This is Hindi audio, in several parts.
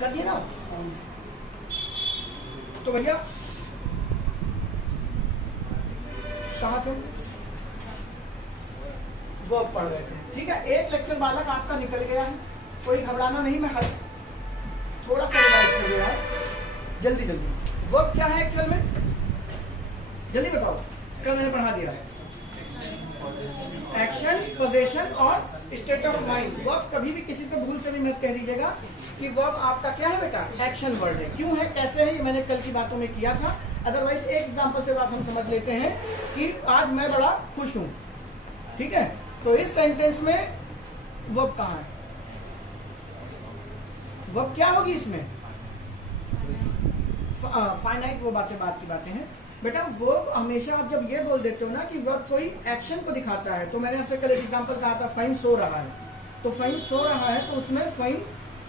कर दिए ना। तो भैया कहाँ थे, वो पढ़ रहे थे, ठीक है। एक लेक्चर बालक आपका निकल गया है, कोई घबराना नहीं, मैं थोड़ा सा रिवाइज कर दिया है, जल्दी जल्दी। वर्ब क्या है एक्चुअल में, जल्दी बताओ, कल मैंने पढ़ा दिया है। एक्शन, पोजीशन और स्टेट ऑफ माइंड। वर्ब कभी भी किसी से भूल से भी मत कह दीजिएगा कि वर्ब आपका क्या है बेटा, एक्शन वर्ड है। क्यों है, कैसे है, ये मैंने कल की बातों में किया था। अदरवाइज एक एग्जांपल से बात हम समझ लेते हैं कि आज मैं बड़ा खुश हूं, ठीक है। तो इस सेंटेंस में वर्ब कहाँ है, वर्ब क्या होगी इसमें, फाइनाइट। वो बात की बातें हैं बेटा। वर्ब हमेशा आप जब ये बोल देते हो ना कि वर्ब कोई एक्शन को दिखाता है, तो मैंने आपसे कल एक एग्जांपल कहा था, फाइन सो रहा है, तो फाइन सो रहा है, तो उसमें फाइन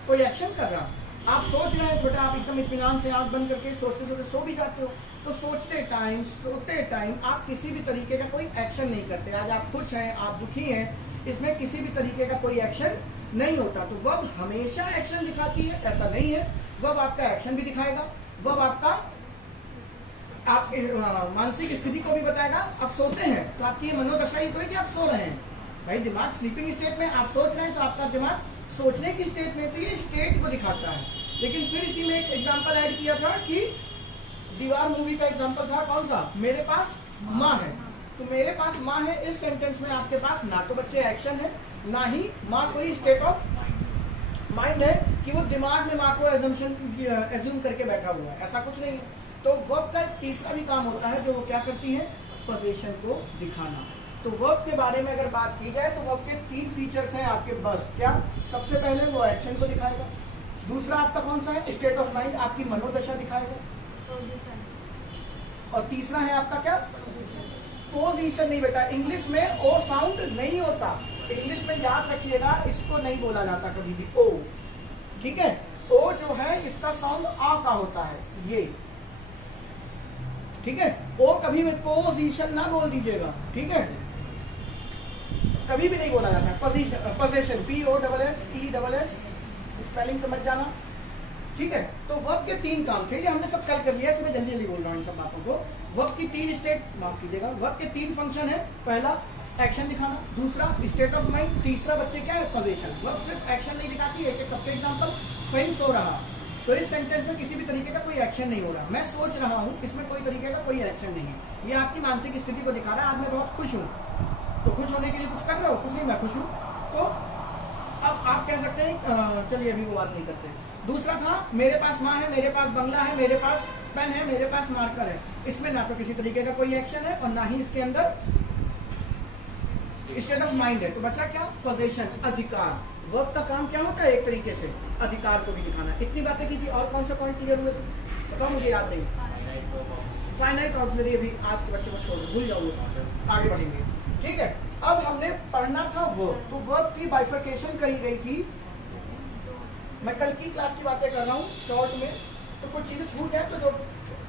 कोई एक्शन कर रहा। आप सोच रहे हैं बेटा, आप एकदम इत्मीनान से आंख बंद करके सोचते सोचते सो भी जाते हो, तो सोचते टाइम, सोते टाइम आप किसी भी तरीके का कोई एक्शन नहीं करते। आज आप खुश हैं, आप दुखी हैं, इसमें किसी भी तरीके का कोई एक्शन नहीं होता। तो वर्ब हमेशा एक्शन दिखाती है, ऐसा नहीं है। वर्ब आपका एक्शन भी दिखाएगा, वर्ब आपका आप मानसिक स्थिति को भी बताएगा। आप सोते हैं तो आपकी मनोदशा ही तो है कि आप सो रहे हैं भाई। दिमाग स्लीपिंग स्टेट में, आप सोच रहे हैं तो आपका दिमाग सोचने की स्टेट में, तो ये स्टेट को दिखाता है। लेकिन फिर इसी में एक एग्जांपल ऐड किया था कि दीवार मूवी का एग्जांपल था, कौन सा, मेरे पास माँ है। तो मेरे पास माँ है, इस सेंटेंस में आपके पास ना तो बच्चे एक्शन है, ना ही माँ कोई स्टेट ऑफ माइंड है कि वो दिमाग में माँ को एज्यूम करके बैठा हुआ है, ऐसा कुछ नहीं है। तो वर्ब का तीसरा भी काम होता है, जो वो क्या करती है, पोजीशन को दिखाना। तो वर्ब के बारे में अगर बात की जाए तो वर्ब के 3 फीचर्स हैं आपके बस। क्या, सबसे पहले वो एक्शन को दिखाएगा, दूसरा आपका कौन सा है, स्टेट ऑफ माइंड, आपकी मनोदशा दिखाएगा, और तीसरा है आपका क्या, पोजीशन। नहीं बेटा, इंग्लिश में ओ साउंड नहीं होता, इंग्लिश में याद रखिएगा, इसको नहीं बोला जाता कभी भी ओ, ठीक है। ओ जो है इसका साउंड आ का होता है, ये, ठीक है। ओ कभी भी पोजीशन ना बोल दीजिएगा, ठीक है, कभी भी नहीं बोला जाता। पोजीशन, पोजीशन, POSSESS, स्पेलिंग समझ जाना, ठीक है। तो वर्ब के 3 काम थे, ये हमने सब कल कर लिया, इसमें जल्दी जल्दी बोल रहा हूँ इन सब बातों को। वर्ब की 3 स्टेट, माफ कीजिएगा, वर्ब के 3 फंक्शन है। पहला एक्शन दिखाना, दूसरा स्टेट ऑफ माइंड, तीसरा बच्चे क्या है, पोजीशन। वर्ब सिर्फ एक्शन नहीं दिखाती, एक एक सबके एग्जांपल, फाइन सो रहा, तो इस सेंटेंस में किसी भी तरीके का कोई एक्शन नहीं हो रहा। मैं सोच रहा हूँ, इसमें कोई तरीके का कोई एक्शन नहीं है, ये आपकी मानसिक स्थिति को दिखा रहा है। आज मैं बहुत खुश हूँ, तो खुश होने के लिए कुछ कर रहे हो, कुछ नहीं, मैं खुश हूँ। तो अब आप कह सकते हैं, चलिए अभी वो बात नहीं करते। दूसरा था, मेरे पास माँ है, मेरे पास बंगला है, मेरे पास पेन है, मेरे पास मार्कर है। इसमें ना तो किसी तरीके का कोई एक्शन है और ना ही इसके अंदर स्टेट ऑफ माइंड है। तो बचा क्या, पोजीशन, अधिकार। वर्ब का काम क्या होता है, एक तरीके से अधिकार को भी दिखाना। इतनी बातें की थी, और कौन सा पॉइंट क्लियर हुए थे बताओ, मुझे याद नहीं। फाइनाइट ऑक्सिलरी अभी आज के बच्चों को छोड़ दो, भूल जाओ, आगे बढ़ेंगे, ठीक है। अब हमने पढ़ना था वर्ब, तो वर्ब की बाइफरकेशन करी गई थी। मैं कल की क्लास की बातें कर रहा हूँ शॉर्ट में, तो कुछ चीजें छूट जाए तो जो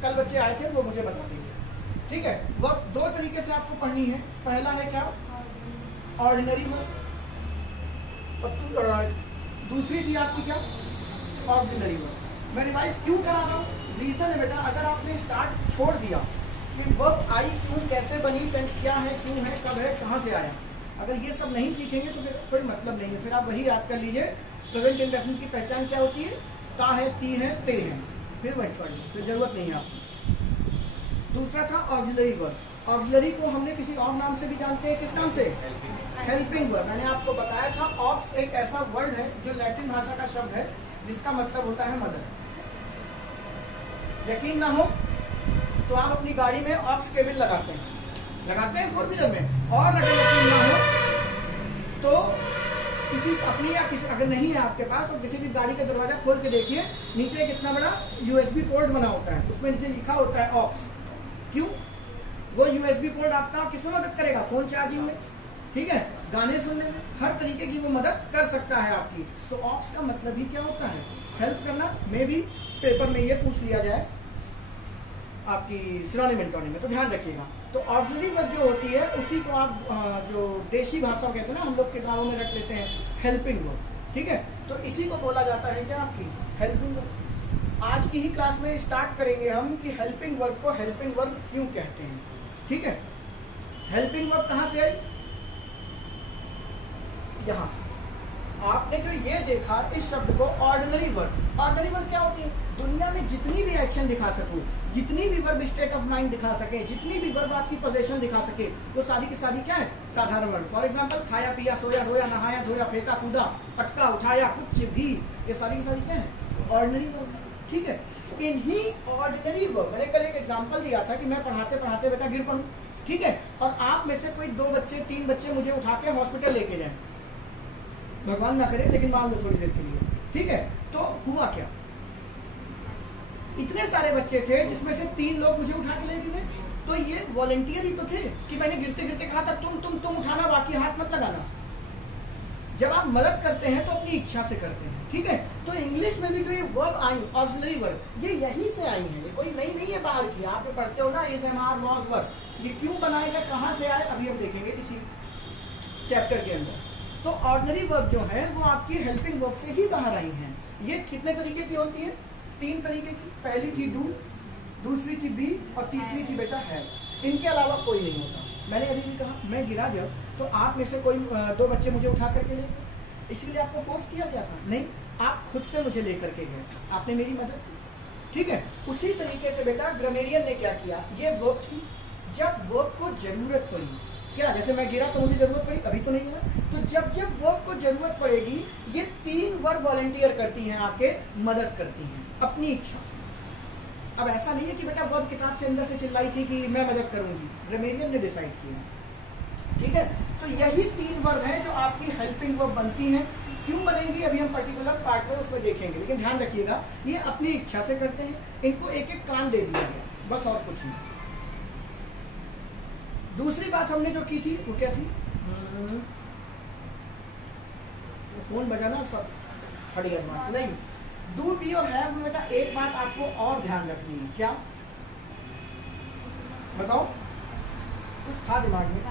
कल बच्चे आए थे वो मुझे बता दीजिए, ठीक है। वर्ब 2 तरीके से आपको पढ़नी है। पहला है क्या, ऑर्डिनरी वर्ब, और दूसरी चीज आपकी क्या, ऑक्सिलरी वर्ब। मैं रिवाइज क्यों करा रहा हूँ, रीजन है बेटा, अगर आपने स्टार्ट छोड़ दिया कि वर्ब आई क्यों, कैसे बनी, टेंस क्या है, क्यों है, कब है, कहाँ से आया, अगर ये सब नहीं सीखेंगे तो फिर कोई मतलब नहीं है। फिर आप वही याद कर लीजिए, प्रेजेंट इंडेफिनिट की पहचान क्या होती है, ता है, ती है, ते है, फिर वही पढ़ लो, फिर जरूरत नहीं है आपको। दूसरा था ऑक्सिलरी वर्ब। ऑक्सिलरी को हमने किसी और नाम से भी जानते हैं, किस नाम से, हेल्पिंग वर्ब। मैंने आपको बताया था, ऑक्स एक ऐसा वर्ड है जो लैटिन भाषा का शब्द है, जिसका मतलब होता है मदद। यकीन ना हो तो आप अपनी गाड़ी में ऑक्स केबल लगाते हैं 4 व्हीलर में, और अगर यकीन ना हो तो किसी अपनी या किसी, अगर नहीं है आपके पास तो किसी भी गाड़ी का दरवाजा खोल के देखिए, नीचे कितना बड़ा USB पोर्ट बना होता है, उसमें नीचे लिखा होता है ऑक्स। क्यों, वो USB पोर्ट आपका किसमें मदद करेगा, फोन चार्जिंग में, ठीक है, गाने सुनने में, हर तरीके की वो मदद कर सकता है आपकी। तो ऑक्स का मतलब ही क्या होता है, हेल्प करना। मे भी पेपर में ये पूछ लिया जाए आपकी सिनोनिम एंटोनिम में, तो ध्यान रखिएगा। तो ऑक्सिलरी वर्ब जो होती है उसी को आप जो देशी भाषा कहते हैं ना, हम लोग किताबों में रख लेते हैं हेल्पिंग वर्ब, ठीक है। तो इसी को बोला जाता है क्या, आपकी हेल्पिंग वर्ब। आज की ही क्लास में स्टार्ट करेंगे हम कि हेल्पिंग वर्ब को हेल्पिंग वर्ब क्यों कहते हैं। ठीक है, हेल्पिंग वर्ब कहां से आई? यहां से। आपने जो ये देखा इस शब्द को ऑर्डिनरी वर्ब। ऑर्डिनरी वर्ब क्या होती है? दुनिया में जितनी भी एक्शन दिखा सकूं, जितनी भी वर्ब स्टेट ऑफ माइंड दिखा सके, जितनी भी वर्ब आपकी पोजीशन दिखा सके, वो सारी की सारी क्या है? साधारण वर्ब। फॉर एग्जांपल खाया पिया सोया रोया नहाया धोया फेंका कूदा पटका उठाया कुछ भी, ये सारी की सारी क्या है? Ordinary verb. ठीक है, इन्हीं ऑर्डिनरी वर्ब, मैंने कल एक एग्जांपल दिया था कि मैं पढ़ाते पढ़ाते बेटा गिर पड़ूं, ठीक है, और आप में से कोई 2 बच्चे 3 बच्चे मुझे उठा के हॉस्पिटल लेके जाए, भगवान ना करे लेकिन मान लो थोड़ी देर के लिए, ठीक है, तो हुआ क्या? इतने सारे बच्चे थे जिसमें से 3 लोग मुझे उठा के लेके गए, तो ये वॉलंटियर ही तो थे कि मैंने गिरते गिरते कहा था तुम उठाना, बाकी हाथ मत लगाना। जब आप मदद करते हैं तो अपनी इच्छा से करते हैं। ठीक है, तो इंग्लिश में भी जो ये वर्ब आई ऑक्सिलरी वर्ब, ये यहीं से आई है, ये कोई नई नहीं है बाहर की। आप जो पढ़ते हो ना is am are was verb, ये क्यों बनाए गए, कहां से आए, अभी हम देखेंगे इसी चैप्टर के अंदर। तो ऑर्डिनरी वर्ब जो है वो आपकी हेल्पिंग वर्ब से ही बाहर आई हैं। ये कितने तरीके की होती है? 3 तरीके की। पहली थी डू, दूसरी थी बी और तीसरी थी बेटा है। इनके अलावा कोई नहीं होता। मैंने अभी भी कहा मैं गिरा जब, तो आप में से कोई 2 बच्चे मुझे उठा करके ले गए, इसलिए आपको फोर्स किया गया था? नहीं, आप खुद से मुझे लेकर के गए, आपने मेरी मदद की। ठीक है, उसी तरीके से बेटा ग्रामेरियन ने क्या किया, ये वर्ब थी, जब वर्ब को जरूरत पड़ी, क्या जैसे मैं गिरा तो मुझे जरूरत पड़ी, अभी तो नहीं हुआ, तो जब जब वर्ब को जरूरत पड़ेगी ये 3 वर्ब वॉलंटियर करती हैं, आपके मदद करती हैं अपनी इच्छा से। अब ऐसा नहीं है कि बेटा वर्ब किताब से अंदर से चिल्लाई थी कि मैं मदद करूंगी, ग्रामेरियन ने डिसाइड किया। ठीक है, तो यही 3 वर्ब हैं जो आपकी हेल्पिंग वर्ब बनती हैं। क्यों बनेंगी अभी हम पर्टिकुलर पार्ट में उसमें देखेंगे, लेकिन ध्यान रखिएगा ये अपनी इच्छा से करते हैं, इनको एक एक काम दे दिया गया, बस और कुछ नहीं। दूसरी बात हमने जो की थी वो क्या थी? फोन बजाना सब खड़ी बात नहीं। डू बी और हैव में बेटा एक बात आपको और ध्यान रखनी है, क्या बताओ? कुछ था दिमाग में?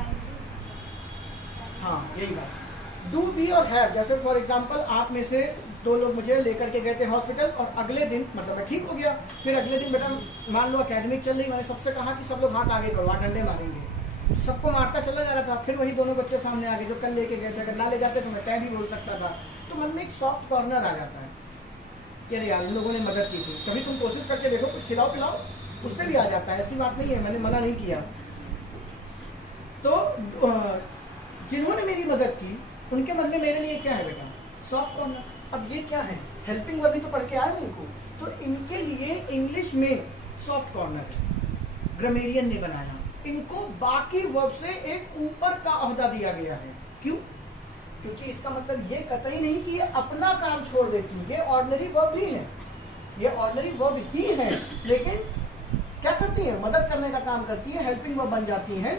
हाँ यही बात, डू बी और हैव। जैसे फॉर एग्जांपल आप में से 2 लोग मुझे लेकर के गए थे हॉस्पिटल, और अगले दिन मतलब मैं ठीक हो गया, फिर अगले दिन बेटा मान लो एकेडमिक चल रही, मैंने सबसे कहा कि सब लोग हाथ आगे करो, हाथ डंडे मारेंगे, सबको मारता चला जा रहा था, फिर वही 2 बच्चे सामने आ गए जो कल लेके गए थे, अगर ना ले जाते तो मैं तय भी बोल सकता था। तो मन में एक सॉफ्ट कॉर्नर आ जाता है, यार इन लोगों ने मदद की थी, कभी तुम कोशिश करके देखो कुछ खिलाओ पिलाओ, उससे भी आ जाता है, ऐसी बात नहीं है, मैंने मना नहीं किया। तो जिन्होंने मेरी मदद की उनके मन में मेरे लिए क्या है बेटा? Soft corner. अब ये क्या है? हेल्पिंग वर्ब भी तो पढ़ के आए इनको, तो इनके लिए इंग्लिश में सॉफ्ट कॉर्नर है, ग्रामेरियन ने बनाया। इनको बाकी वर्ब से एक ऊपर का ओहदा दिया गया है। क्यों? क्योंकि इसका मतलब ये कतई नहीं कि ये अपना काम छोड़ देती, ये ऑर्डिनरी वर्ब भी है, ये ऑर्डिनरी वर्ब ही है, लेकिन क्या करती है? मदद करने का काम करती है, हेल्पिंग वर्ब बन जाती है।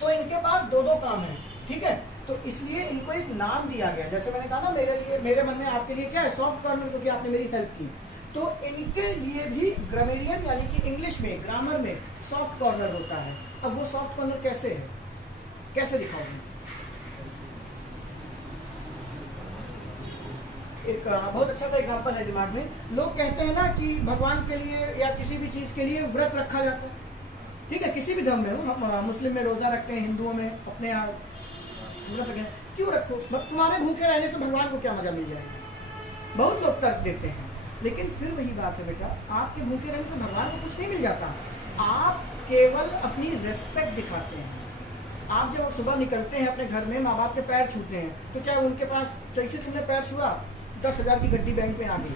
तो इनके पास 2 काम है। ठीक है, तो इसलिए इनको एक नाम दिया गया। जैसे मैंने कहा ना मेरे मन में आपके लिए क्या है? सॉफ्ट कॉर्नर, क्योंकि आपने मेरी हेल्प की। तो इनके लिए भी ग्रामेरियन यानी कि इंग्लिश में ग्रामर में सॉफ्ट कॉर्नर होता है। अब वो सॉफ्ट कॉर्नर कैसे है, कैसे दिखाऊंगी? एक बहुत अच्छा सा एग्जांपल है दिमाग में। लोग कहते हैं ना कि भगवान के लिए या किसी भी चीज के लिए व्रत रखा जाता है। ठीक है, किसी भी धर्म में हो, हम मुस्लिम में रोजा रखते हैं, हिंदुओं में अपने यहाँ व्रत रखें, क्यों रखो? तुम्हारे भूखे रहने से भगवान को क्या मजा मिल जाएगा? बहुत लोग तर्क देते हैं, लेकिन फिर वही बात है बेटा, आपके भूखे रहने से भगवान को कुछ नहीं मिल जाता। आप केवल अपनी रेस्पेक्ट दिखाते हैं। आप जब सुबह निकलते हैं अपने घर में, माँ बाप के पैर छूते हैं, तो क्या उनके पास जैसे तुमने पैर छुआ 10,000 की गड्डी बैंक में आ गई,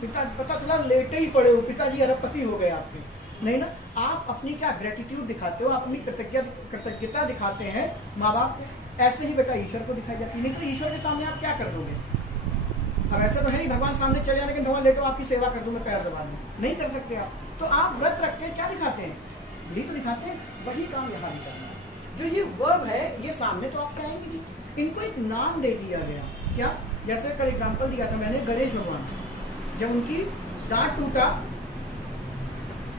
पिता पता चला लेटे ही पड़े हो, पिताजी अरबपति हो गए आपके? नहीं ना, आप अपनी क्या ग्रेटिट्यूड दिखाते हो, अपनी कृतज्ञता दिखाते हैं माँ बाप को। ऐसे ही बेटा ईश्वर को दिखाई जाती है। नहीं तो ईश्वर के सामने आप क्या कर दोगे? अब ऐसा तो है नहीं भगवान सामने चले जाने के भगवान लेटो आपकी सेवा कर दूं मैं पैर दबा दूं, नहीं कर सकते आप। तो आप व्रत रख के क्या दिखाते हैं? यही तो दिखाते हैं, वही काम यहाँ भी करना है। जो ये वर्ब है ये सामने तो आपके आएंगे नहीं, इनको एक नाम दे दिया गया। क्या? जैसे कल एग्जाम्पल दिया था मैंने, गणेश भगवान जब उनकी दांत टूटा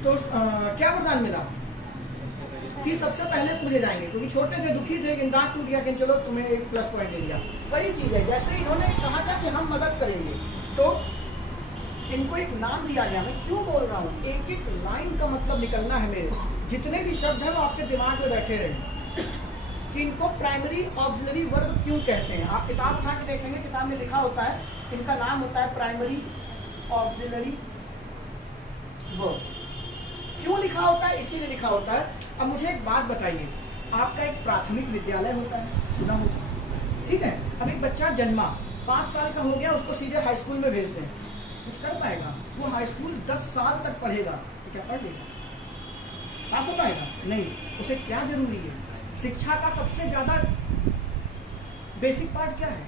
तो क्या वरदान मिला कि सबसे पहले पूजे जाएंगे, क्योंकि छोटे थे दुखी थे कि दांत टूट गया, कि चलो तुम्हें एक प्लस पॉइंट दे दिया। वही चीज है, जैसे इन्होंने कहा था कि हम मदद करेंगे, तो इनको एक नाम दिया गया। मैं क्यों बोल रहा हूँ, एक एक लाइन का मतलब निकलना है मेरे, जितने भी शब्द हैं वो आपके दिमाग में बैठे रहे कि इनको प्राइमरी ऑक्सिलरी वर्ब क्यों कहते हैं। आप किताब उठा के देखेंगे, किताब में लिखा होता है, इनका नाम होता है प्राइमरी ऑक्सिलरी वर्ब। क्यों लिखा होता है, इसीलिए लिखा होता है। अब मुझे एक बात बताइए, आपका एक प्राथमिक विद्यालय होता है, सुना होगा, ठीक है। अब एक बच्चा जन्मा 5 साल का हो गया, उसको सीधे हाई स्कूल में भेज दें, कुछ कर पाएगा? वो हाई स्कूल 10 साल तक पढ़ेगा तो क्या पढ़ लेगा? पास हो पाएगा? नहीं। उसे क्या जरूरी है? शिक्षा का सबसे ज्यादा बेसिक पार्ट क्या है?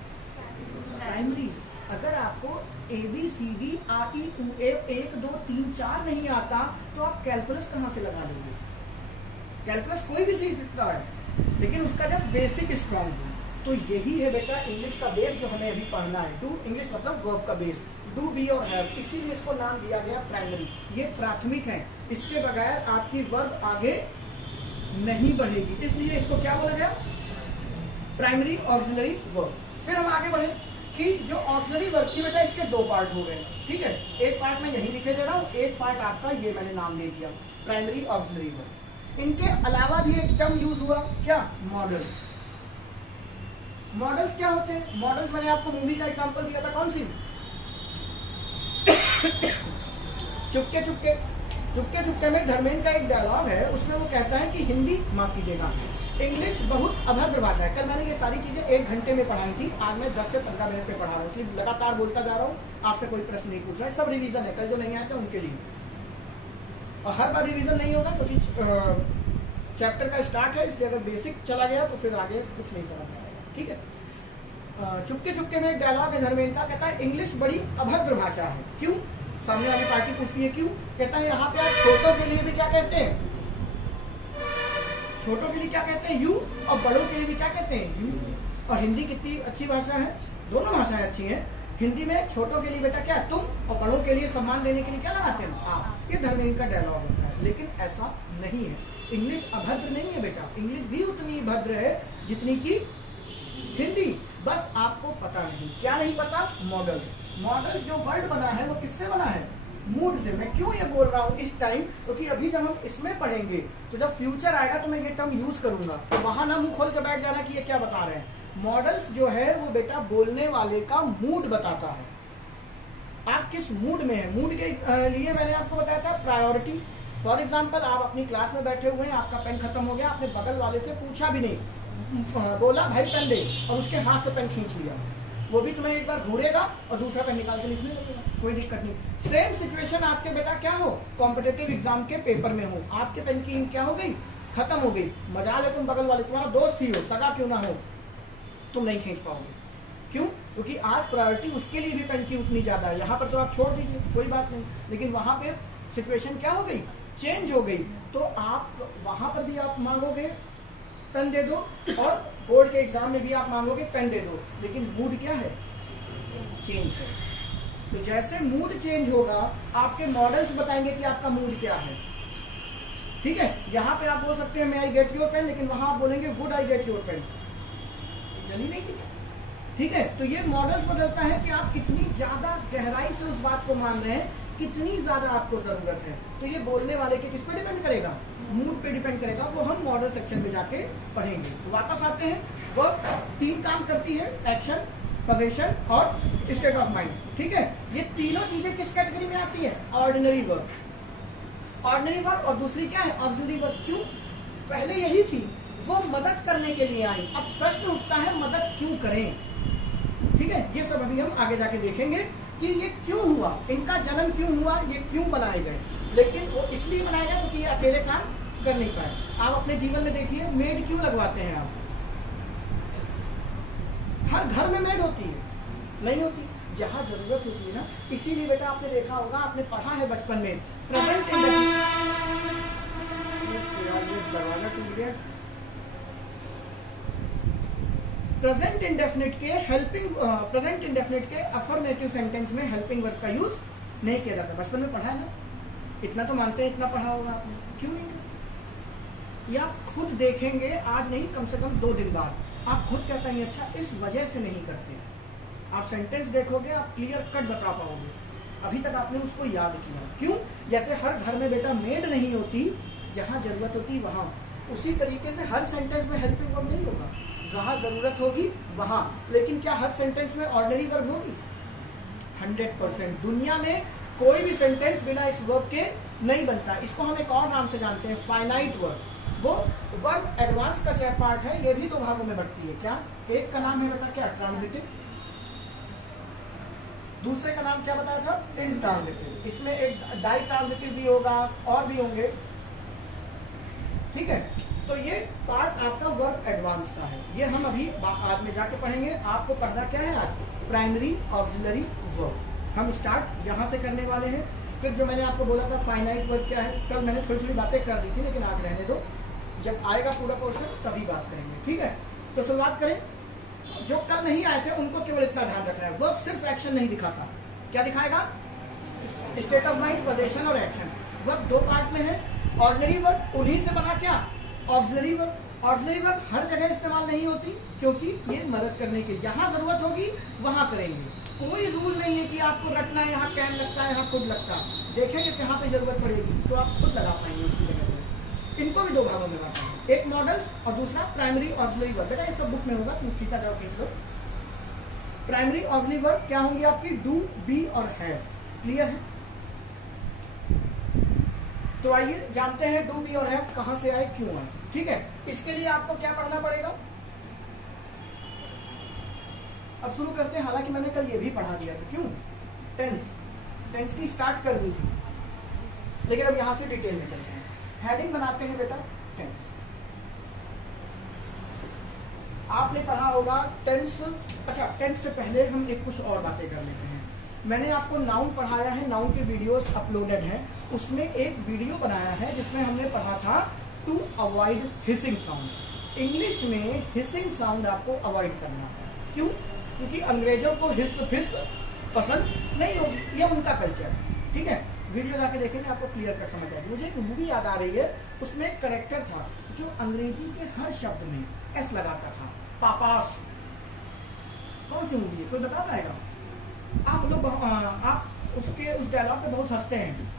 प्राइमरी। अगर आपको ABCD AE, 1 2 3 4 नहीं आता तो आप कैलकुलस कहाँ से लगा लेंगे? कैलकुलस कोई भी सीख सकता है, लेकिन उसका जब बेसिक स्ट्रॉन्ग हो। तो यही है बेटा इंग्लिश का बेस जो हमें अभी पढ़ना है। डू, इंग्लिश मतलब वर्ब का बेस, डू, बी और हैव, इसीलिए इसको नाम दिया गया प्राइमरी। ये प्राथमिक है, इसके बगैर आपकी वर्ब आगे नहीं बढ़ेगी, इसलिए इसको क्या बोला गया? Primary auxiliary verb. फिर हम आगे बढ़े कि जो ऑक्सिलरी वर्ब की बेटा इसके 2 पार्ट हो गए, ठीक है। एक पार्ट मैं यही लिखे दे रहा हूँ, एक पार्ट आपका ये मैंने नाम दे दिया प्राइमरी ऑक्सिलरी वर्ब। इनके अलावा भी एक टर्म यूज हुआ, क्या? मॉडल्स। मॉडल्स क्या होते हैं? मॉडल्स मैंने आपको मूवी का एग्जांपल दिया था, कौन सी? चुपके चुपके। चुपके चुपके में धर्मेंद्र का एक डायलॉग है, उसमें वो कहता है कि हिंदी, माफ कीजिएगा, इंग्लिश बहुत अभद्र भाषा है। कल मैंने ये सारी चीजें 1 घंटे में पढ़ाई थी, आज मैं 10 से 15 मिनट पे पढ़ा रहा हूँ, इसलिए लगातार बोलता जा रहा हूँ। आपसे कोई प्रश्न नहीं पूछ रहा है, सब रिवीजन है, कल जो नहीं आए थे उनके लिए। और हर बार रिवीजन नहीं होगा क्योंकि चैप्टर का स्टार्ट है, इसलिए अगर बेसिक चला गया तो फिर आगे कुछ नहीं समझ आएगा, ठीक है। चुपके चुपके में एक डायलॉग है धर्मेंद्र का, कहता है इंग्लिश बड़ी अभद्र भाषा है। क्यों? सामने वाली पार्टी पूछती है क्यों? कहता है यहाँ पे आप छोटों के लिए भी क्या कहते हैं? छोटों के लिए क्या कहते हैं? यू, और बड़ों के लिए भी क्या कहते हैं? यू। और हिंदी कितनी अच्छी भाषा है, दोनों भाषाएं अच्छी हैं। हिंदी में छोटों के लिए बेटा क्या? तुम, और बड़ों के लिए सम्मान देने के लिए क्या लगाते हैं? आप। ये धर्मेंद्र का डायलॉग होता है, लेकिन ऐसा नहीं है। इंग्लिश अभद्र नहीं है बेटा, इंग्लिश भी उतनी भद्र है जितनी की हिंदी, बस आपको पता नहीं। क्या नहीं पता? मॉडल्स। मॉडल्स जो वर्ड बना है वो किससे बना है? मूड से। मैं क्यों ये बोल रहा हूँ इस टाइम, क्योंकि अभी जब हम इसमें पढ़ेंगे तो जब फ्यूचर आएगा तो मैं ये टर्म यूज करूंगा, तो वहां ना मुंह खोल के बैठ जाना कि ये क्या बता रहे हैं। मॉडल्स जो है वो बेटा बोलने वाले का मूड बताता है, आप किस मूड में है। मूड के लिए मैंने आपको बताया था प्रायोरिटी। फॉर एग्जाम्पल, आप अपनी क्लास में बैठे हुए हैं, आपका पेन खत्म हो गया, आपने बगल वाले से पूछा भी नहीं, बोला भाई पेन दे, और उसके हाथ से पेन खींच लिया, वो भी तुम्हें एक बार घूरेगा और दूसरा पेन निकाल के लिखने लगेगा, कोई दिक्कत नहीं। सेम सिचुएशन आपके बेटा क्या हो, कॉम्पिटेटिव एग्जाम के पेपर में हो, आपके पेन की इंक क्या हो गई? खत्म हो गई। मजाल है तुम बगल वाले, तुम्हारा दोस्त ही हो, सगा क्यों ना हो, तुम नहीं खींच पाओगे। क्यों? क्योंकि आज प्रायोरिटी उसके लिए भी पेन की उतनी ज्यादा है। यहाँ पर तो आप छोड़ दीजिए, कोई बात नहीं, लेकिन वहां पे सिचुएशन क्या हो गई? चेंज हो गई। तो आप वहां पर भी आप मांगोगे पेन दे दो, और बोर्ड के एग्जाम में भी आप मांगोगे पेन दे दो, लेकिन मूड क्या है? चेंज है। तो जैसे मूड चेंज होगा, आपके मॉडल्स बताएंगे कि आपका मूड क्या है, ठीक है। यहाँ पे आप बोल सकते हैं may I get your pen, लेकिन वहां आप बोलेंगे would I get your pen, जल्दी नहीं की, ठीक है। तो ये मॉडल्स बदलता है कि आप कितनी ज्यादा गहराई से उस बात को मान रहे हैं, कितनी ज्यादा आपको जरूरत है। तो ये बोलने वाले के किस पे डिपेंड करेगा? मूड पे डिपेंड करेगा। वो हम मॉडल सेक्शन में जाके पढ़ेंगे। तो वापस आते हैं, वो 3 काम करती है, एक्शन, पोजीशन और स्टेट ऑफ माइंड, ठीक है। ये तीनों चीजें किस कैटेगरी में आती है? Ordinary verb. ऑर्डिनरी वर्ब और दूसरी क्या है? Auxiliary verb. क्यों? पहले यही थी, वो मदद करने के लिए आई। अब प्रश्न उठता है मदद क्यों करें, ठीक है। ये सब अभी हम आगे जाके देखेंगे कि ये क्यों हुआ, इनका जन्म क्यों हुआ, ये क्यों बनाए गए। लेकिन वो इसलिए बनाए गए क्योंकि ये अकेले काम कर नहीं पाए। आप अपने जीवन में देखिए, मेड क्यों लगवाते हैं आप? हर घर में मेड होती है? नहीं होती, जहां जरूरत होती है ना। इसीलिए बेटा आपने देखा होगा, आपने पढ़ा है बचपन में, प्रेजेंट दरवाजा टूट गया। प्रेजेंट इंडेफिनिट के प्रेजेंट इंडेफिनिट के अफर्मेटिव सेंटेंस में हेल्पिंग वर्ब का यूज नहीं किया जाता। बचपन में पढ़ा है ना, इतना तो मानते हैं, इतना पढ़ा होगा आपने, क्यों नहीं? या खुद देखेंगे, आज नहीं कम से कम 2 दिन बाद आप खुद कहते हैं अच्छा इस वजह से नहीं करते। आप सेंटेंस देखोगे आप क्लियर कट बता पाओगे। अभी तक आपने उसको याद किया, क्यों? जैसे हर घर में बेटा मेड नहीं होती, जहां जरूरत होती वहां, उसी तरीके से हर सेंटेंस में हेल्पिंग वर्ब नहीं होगा, जहां जरूरत होगी वहां। लेकिन क्या हर सेंटेंस में ऑर्डिनरी वर्ब होगी? 100%। दुनिया में कोई भी सेंटेंस बिना इस वर्ब के नहीं बनता। इसको हम एक और नाम से जानते हैं, फाइनाइट वर्ब। वो वर्ब एडवांस का पार्ट है, ये भी दो भागों में बढ़ती है। क्या? एक का नाम है बेटा क्या? ट्रांजिटिव। दूसरे का नाम क्या बताया था? इंट्रांजिटिव। इसमें एक डाई ट्रांजिटिव भी होगा और भी होंगे, ठीक है। तो ये पार्ट आपका वर्ब एडवांस का है, ये हम अभी बाद में जाके पढ़ेंगे। आपको पढ़ना क्या है आज? Primary auxiliary verb. हम स्टार्ट यहां से करने वाले हैं। फिर जो मैंने आपको बोला था फाइनाइट वर्ब क्या है, कल मैंने थोड़ी थोड़ी बातें कर दी थी, लेकिन आज रहने दो, जब आएगा पूरा पोर्शन तभी बात करेंगे, ठीक है। तो शुरुआत करें। जो कल नहीं आए थे उनको केवल इतना ध्यान रखना है, वर्ब सिर्फ एक्शन नहीं दिखाता। क्या दिखाएगा? स्टेट ऑफ माइंड, पोजीशन और एक्शन। वर्ब दो पार्ट में है। ऑर्डिनरी वर्ब उन्हीं से बना क्या? Auxiliary verb. ऑक्सिलरी वर्ब हर जगह इस्तेमाल नहीं होती, क्योंकि ये मदद करने की, जहां जरूरत होगी वहां करेंगे। कोई रूल नहीं है कि आपको रखना है यहाँ कैन लगता है, यहाँ खुद लगता है। देखेंगे कहाँ पे जरूरत पड़ेगी तो आप खुद लगा पाएंगे उसकी जगह पर। इनको भी दो भागों में बांटा है, एक मॉडल्स और दूसरा प्राइमरी ऑक्सिलरी वर्ब। बेटा ये सब बुक में होगा, तुम ठीक जाओ खींच लो। प्राइमरी ऑक्सिलरी वर्ब क्या होंगी आपकी? डू, बी और हैव। क्लियर है? तो आइए जानते हैं डू, बी और हैव कहां से आए, क्यों आए, ठीक है। इसके लिए आपको क्या पढ़ना पड़ेगा? अब शुरू करते हैं। हालांकि मैंने कल ये भी पढ़ा दिया था, क्यों? टेंस की स्टार्ट कर दी थी, लेकिन अब यहां से डिटेल में चलते हैं। हेडिंग बनाते हैं बेटा टेंस। आपने पढ़ा होगा टेंस। अच्छा, टेंस से पहले हम एक कुछ और बातें कर लेते हैं। मैंने आपको नाउन पढ़ाया है, नाउन के वीडियोस अपलोडेड हैं। उसमें एक वीडियो बनाया है जिसमें हमने पढ़ा था to avoid hissing sound. English में हिसिंग साउंड आपको अवॉइड करना है। क्यों? क्योंकि अंग्रेजों को हिस फिस पसंद नहीं होगी, ये उनका कल्चर है, ठीक है। वीडियो जाके देखेंगे आपको क्लियर कर समझ आएगी। मुझे एक मूवी याद आ रही है, उसमें एक करेक्टर था जो अंग्रेजी के हर शब्द में एस लगाता था, पापास। कौन सी मूवी है, कोई बता पाएगा? आप लोग आप उसके उस डायलॉग पे बहुत हंसते हैं।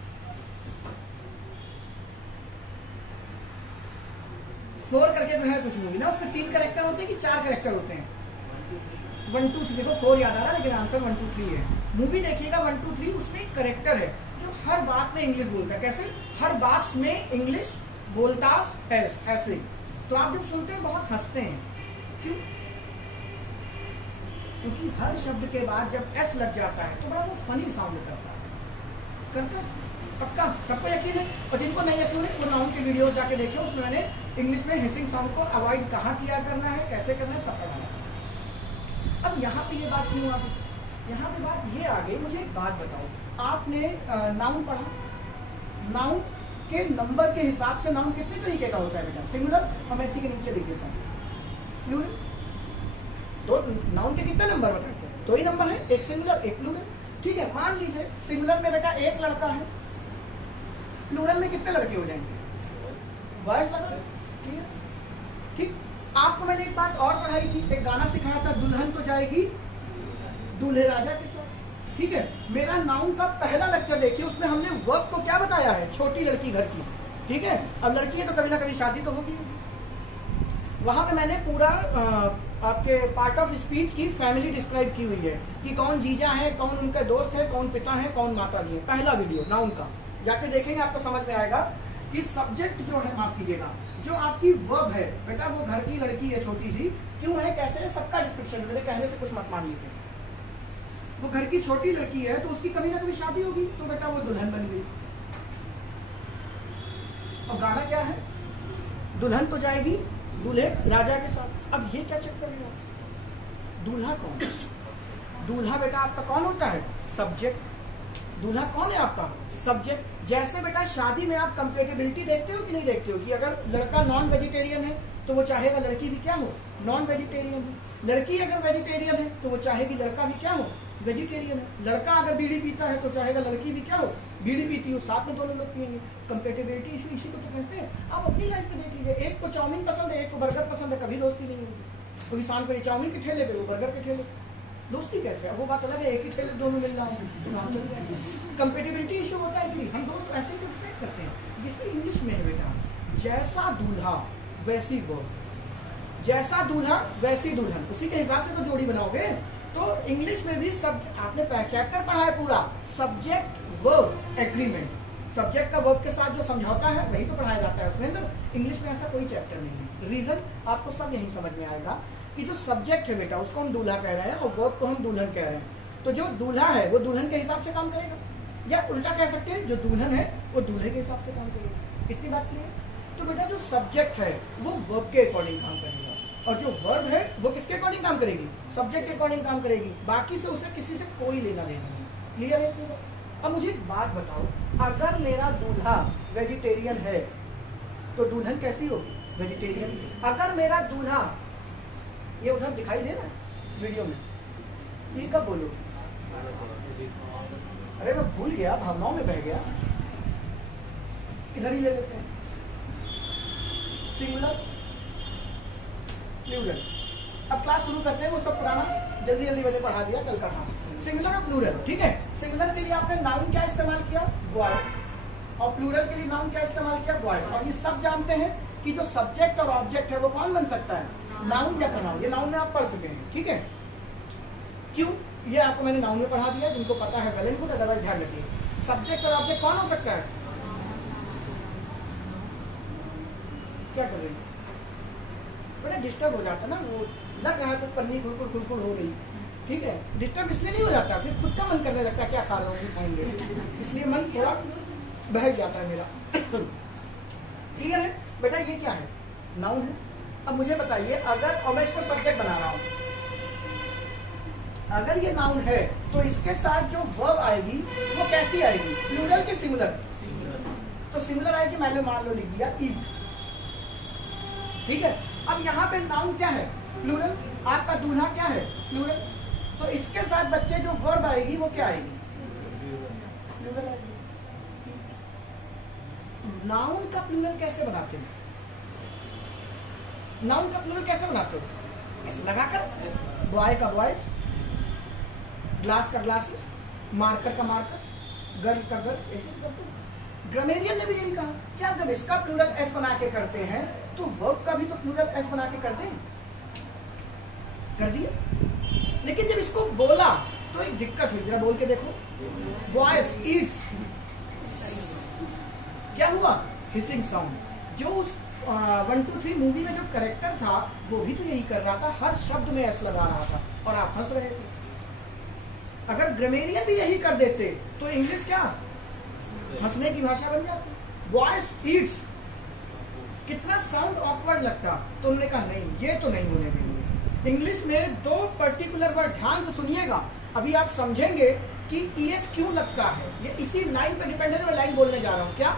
फोर करके तो है कुछ मूवी ना, उसमें 3 कैरेक्टर होते हैं कि 4 कैरेक्टर होते हैं? 1 2 3, देखो 4 याद आ रहा है, लेकिन आंसर 1 2 3 है। मूवी देखिएगा 1 2 3, उसमें एक कैरेक्टर है जो हर बात में इंग्लिश बोलता है। कैसे? हर बात में इंग्लिश बोलता है ऐसे। तो आप जब सुनते हैं बहुत हंसते हैं, क्यों? क्योंकि हर शब्द के बाद जब एस लग जाता है तो बड़ा वो फनी साउंड करता है। करता है? पक्का सबको यकीन है? और जिनको नहीं यकीन है वो नाउन के वीडियो जाके देखिए, उसमें मैंने इंग्लिश में हिसिंग साउंड को अवॉइड कहाँ किया करना है, कैसे करना है, सब पढ़ाया। अब यहाँ पे ये बात क्यों आ गई? यहाँ पे बात ये आ गई, मुझे एक बात बताओ, आपने नाउन पढ़ा, नाउन के नंबर के हिसाब से नाउन कितने तरीके का होता है बेटा? सिंगुलर, हम इसी के नीचे लिख देता हूँ प्लूरल। तो नाउन के कितने नंबर बताते हैं? 2 ही नंबर है, एक सिंगुलर एक प्लूरल, ठीक है। मान लीजिए सिंगुलर में बेटा एक लड़का है, प्लूरल में कितने लड़के हो जाएंगे? बॉयज लगा, ठीक। आपको मैंने एक बात और पढ़ाई थी, एक गाना सिखाया था, दुल्हन तो जाएगी दूल्हे राजा के साथ, ठीक है। मेरा नाउन का पहला लेक्चर देखिए, उसमें हमने वर्ब को क्या बताया है? छोटी लड़की घर की, ठीक है। अब लड़की है तो कभी ना कभी शादी तो होगी। वहां पे मैंने पूरा आपके पार्ट ऑफ स्पीच की फैमिली डिस्क्राइब की हुई है कि कौन जीजा है, कौन उनके दोस्त है, कौन पिता है, कौन माता जी है। पहला वीडियो नाउन का जाके देखेंगे, आपको समझ में आएगा कि सब्जेक्ट जो है, माफ कीजिएगा, जो आपकी वर्ब है बेटा, वो घर की लड़की है छोटी सी, क्यों है, कैसे है, सबका डिस्क्रिप्शन। मेरे कहने से कुछ मत मान लीजिए। वो घर की छोटी लड़की है तो उसकी कभी ना कभी शादी होगी, तो बेटा वो दुल्हन बन गई। और गाना क्या है? दुल्हन तो जाएगी दूल्हे राजा के साथ। अब ये क्या चक्कर है? दूल्हा कौन? दूल्हा बेटा आपका कौन होता है? सब्जेक्ट। दूल्हा कौन है आपका? सब्जेक्ट। जैसे बेटा शादी में आप कंपेटेबिलिटी देखते हो कि नहीं देखते हो, कि अगर लड़का नॉन वेजिटेरियन है तो वो चाहेगा लड़की भी क्या हो? नॉन वेजिटेरियन हो। लड़की अगर वेजिटेरियन है तो वो चाहेगी लड़का भी क्या हो? वेजिटेरियन है। लड़का अगर बीड़ी पीता है तो चाहेगा लड़की भी क्या हो? बीड़ी पीती हो, साथ में दोनों लोग पिएंगे। कंपेटेबिलिटी इसी को तो कहते हैं। आप अपनी लाइफ में देख लीजिए, एक को चाउमीन पसंद है, एक को बर्गर पसंद है, कभी दोस्ती नहीं होगी। कोई शाम को ये चाउमीन के ठेले पे, वो बर्गर के ठेले। दोस्ती कैसे? अब वो बात अलग है, एक ही थैले दोनों मिल रहा है तो नाम चल जाएगा। कंपेटिबिलिटी इशू होता है कि नहीं, हम दोस्त ऐसे ही डिसाइड करते हैं। ये इंग्लिश में है बेटा, जैसा दूल्हा वैसी वर्ब, जैसा दूल्हा वैसी दुल्हन, उसी के हिसाब से तो जोड़ी बनाओगे। तो इंग्लिश में भी सब आपने चैप्टर पढ़ा है पूरा, सब्जेक्ट वर्ब एग्रीमेंट, सब्जेक्ट का वर्ब के साथ जो समझौता है वही तो पढ़ाया जाता है उसमें। तो इंग्लिश में ऐसा कोई चैप्टर नहीं है। रीजन आपको सब यही समझ में आएगा कि जो सब्जेक्ट है बेटा उसको हम दूल्हा कह रहे हैं और वर्ब को हम दुल्हन कह रहे हैं। तो जो दूल्हा है वो दुल्हन के हिसाब से काम करेगा, या उल्टा कह सकते हैं जो दुल्हन है वो दूल्हे के हिसाब से काम करेगा। इतनी बात क्लियर? तो बेटा जो सब्जेक्ट है वो वर्ब के अकॉर्डिंग काम करेगा और जो वर्ब है वो किसके अकॉर्डिंग काम करेगी? सब्जेक्ट के अकॉर्डिंग काम करेगी। बाकी से उसे किसी से कोई लेना देना नहीं। क्लियर है? अब मुझे एक बात बताओ, अगर मेरा दूल्हा वेजिटेरियन है तो दुल्हन कैसी होगी? वेजिटेरियन। अगर मेरा दूल्हा, ये उधर दिखाई दे ना वीडियो में, ये कब बोलो? अरे मैं भूल गया, भावनाओं में बह गया, इधर ही ले लेते हैं। Singular plural. अब क्लास शुरू करते हैं, वो सब पुराना जल्दी जल्दी मैंने पढ़ा दिया कल का। सिंगुलर और प्लूरल, ठीक है। सिंगुलर के लिए आपने नाउन क्या इस्तेमाल किया? बॉयज। और प्लूरल के लिए नाउन क्या इस्तेमाल किया? बॉयज। और ये सब जानते हैं कि जो सब्जेक्ट और ऑब्जेक्ट है वो कौन बन सकता है? नाउन या प्रोनाउन। ये नाउन में आप पढ़ चुके हैं, ठीक है। क्यों? ये आपको मैंने नाउन में पढ़ा दिया, जिनको पता है वेल एंड गुड, अदरवाइज ध्यान रखिए। सब्जेक्ट और ऑब्जेक्ट कौन हो सकता है? क्या कर रही है? बड़ा डिस्टर्ब हो जाता ना, वो लग रहा है तो पन्नी खुलकुल खुलकुल हो रही, ठीक है। डिस्टर्ब इसलिए नहीं हो जाता, फिर खुद का मन करने लगता है क्या खा रहा हूँ खाएंगे, इसलिए मन थोड़ा बहक जाता है मेरा। क्लियर है बेटा? ये क्या है? नाउन है। अब मुझे बताइए, अगर और मैं इसको सब्जेक्ट बना रहा हूं, अगर ये नाउन है तो इसके साथ जो वर्ब आएगी वो कैसी आएगी? प्लूरल की सिंगुलर? तो सिंगुलर आएगी। मैंने मान लो लिख दिया ईट, ठीक है। अब यहाँ पे नाउन क्या है? प्लूरल। आपका दूल्हा क्या है? प्लूरल। तो इसके साथ बच्चे जो वर्ब आएगी वो क्या आएगी? प्लूरल आएगी। नाउन का प्लूरल कैसे बनाते हैं? नाउन का प्लूरल कैसे बनाते हो? ऐसे लगाकर, बॉय का बॉयज, ग्लास का ग्लासेस, मार्कर का मार्कर्स, गर्ल का गर्ल्स, ऐसे करते हैं। ग्रामेरियन ने भी यही कहा कि आप जब इसका प्लूरल एस बना के करते हैं तो वर्ब का भी तो प्लूरल एस बना के कर दें। कर दिया। लेकिन जब इसको बोला तो एक दिक्कत हुई, जरा बोल के देखो। बॉयज ईट्स, क्या हुआ? Hissing sound. जो उस 1, 2, 3 मूवी में जो कैरेक्टर था वो भी तो यही कर रहा था, हर शब्द में एस लगा रहा था और आप हंस रहे थे। अगर ग्रामेरियन भी यही कर देते तो इंग्लिश क्या हंसने की भाषा बन जाती। बॉयज ईट्स, कितना साउंड ऑकवर्ड लगता। तो उन्होंने कहा नहीं, ये तो नहीं होने देंगे। इंग्लिश में 2 पर्टिकुलर वर्ड, ध्यान से सुनिएगा, अभी आप समझेंगे कि ईएस क्यों लगता है। ये इसी लाइन पे डिपेंड है, मैं लाइन बोलने जा रहा हूं। क्या?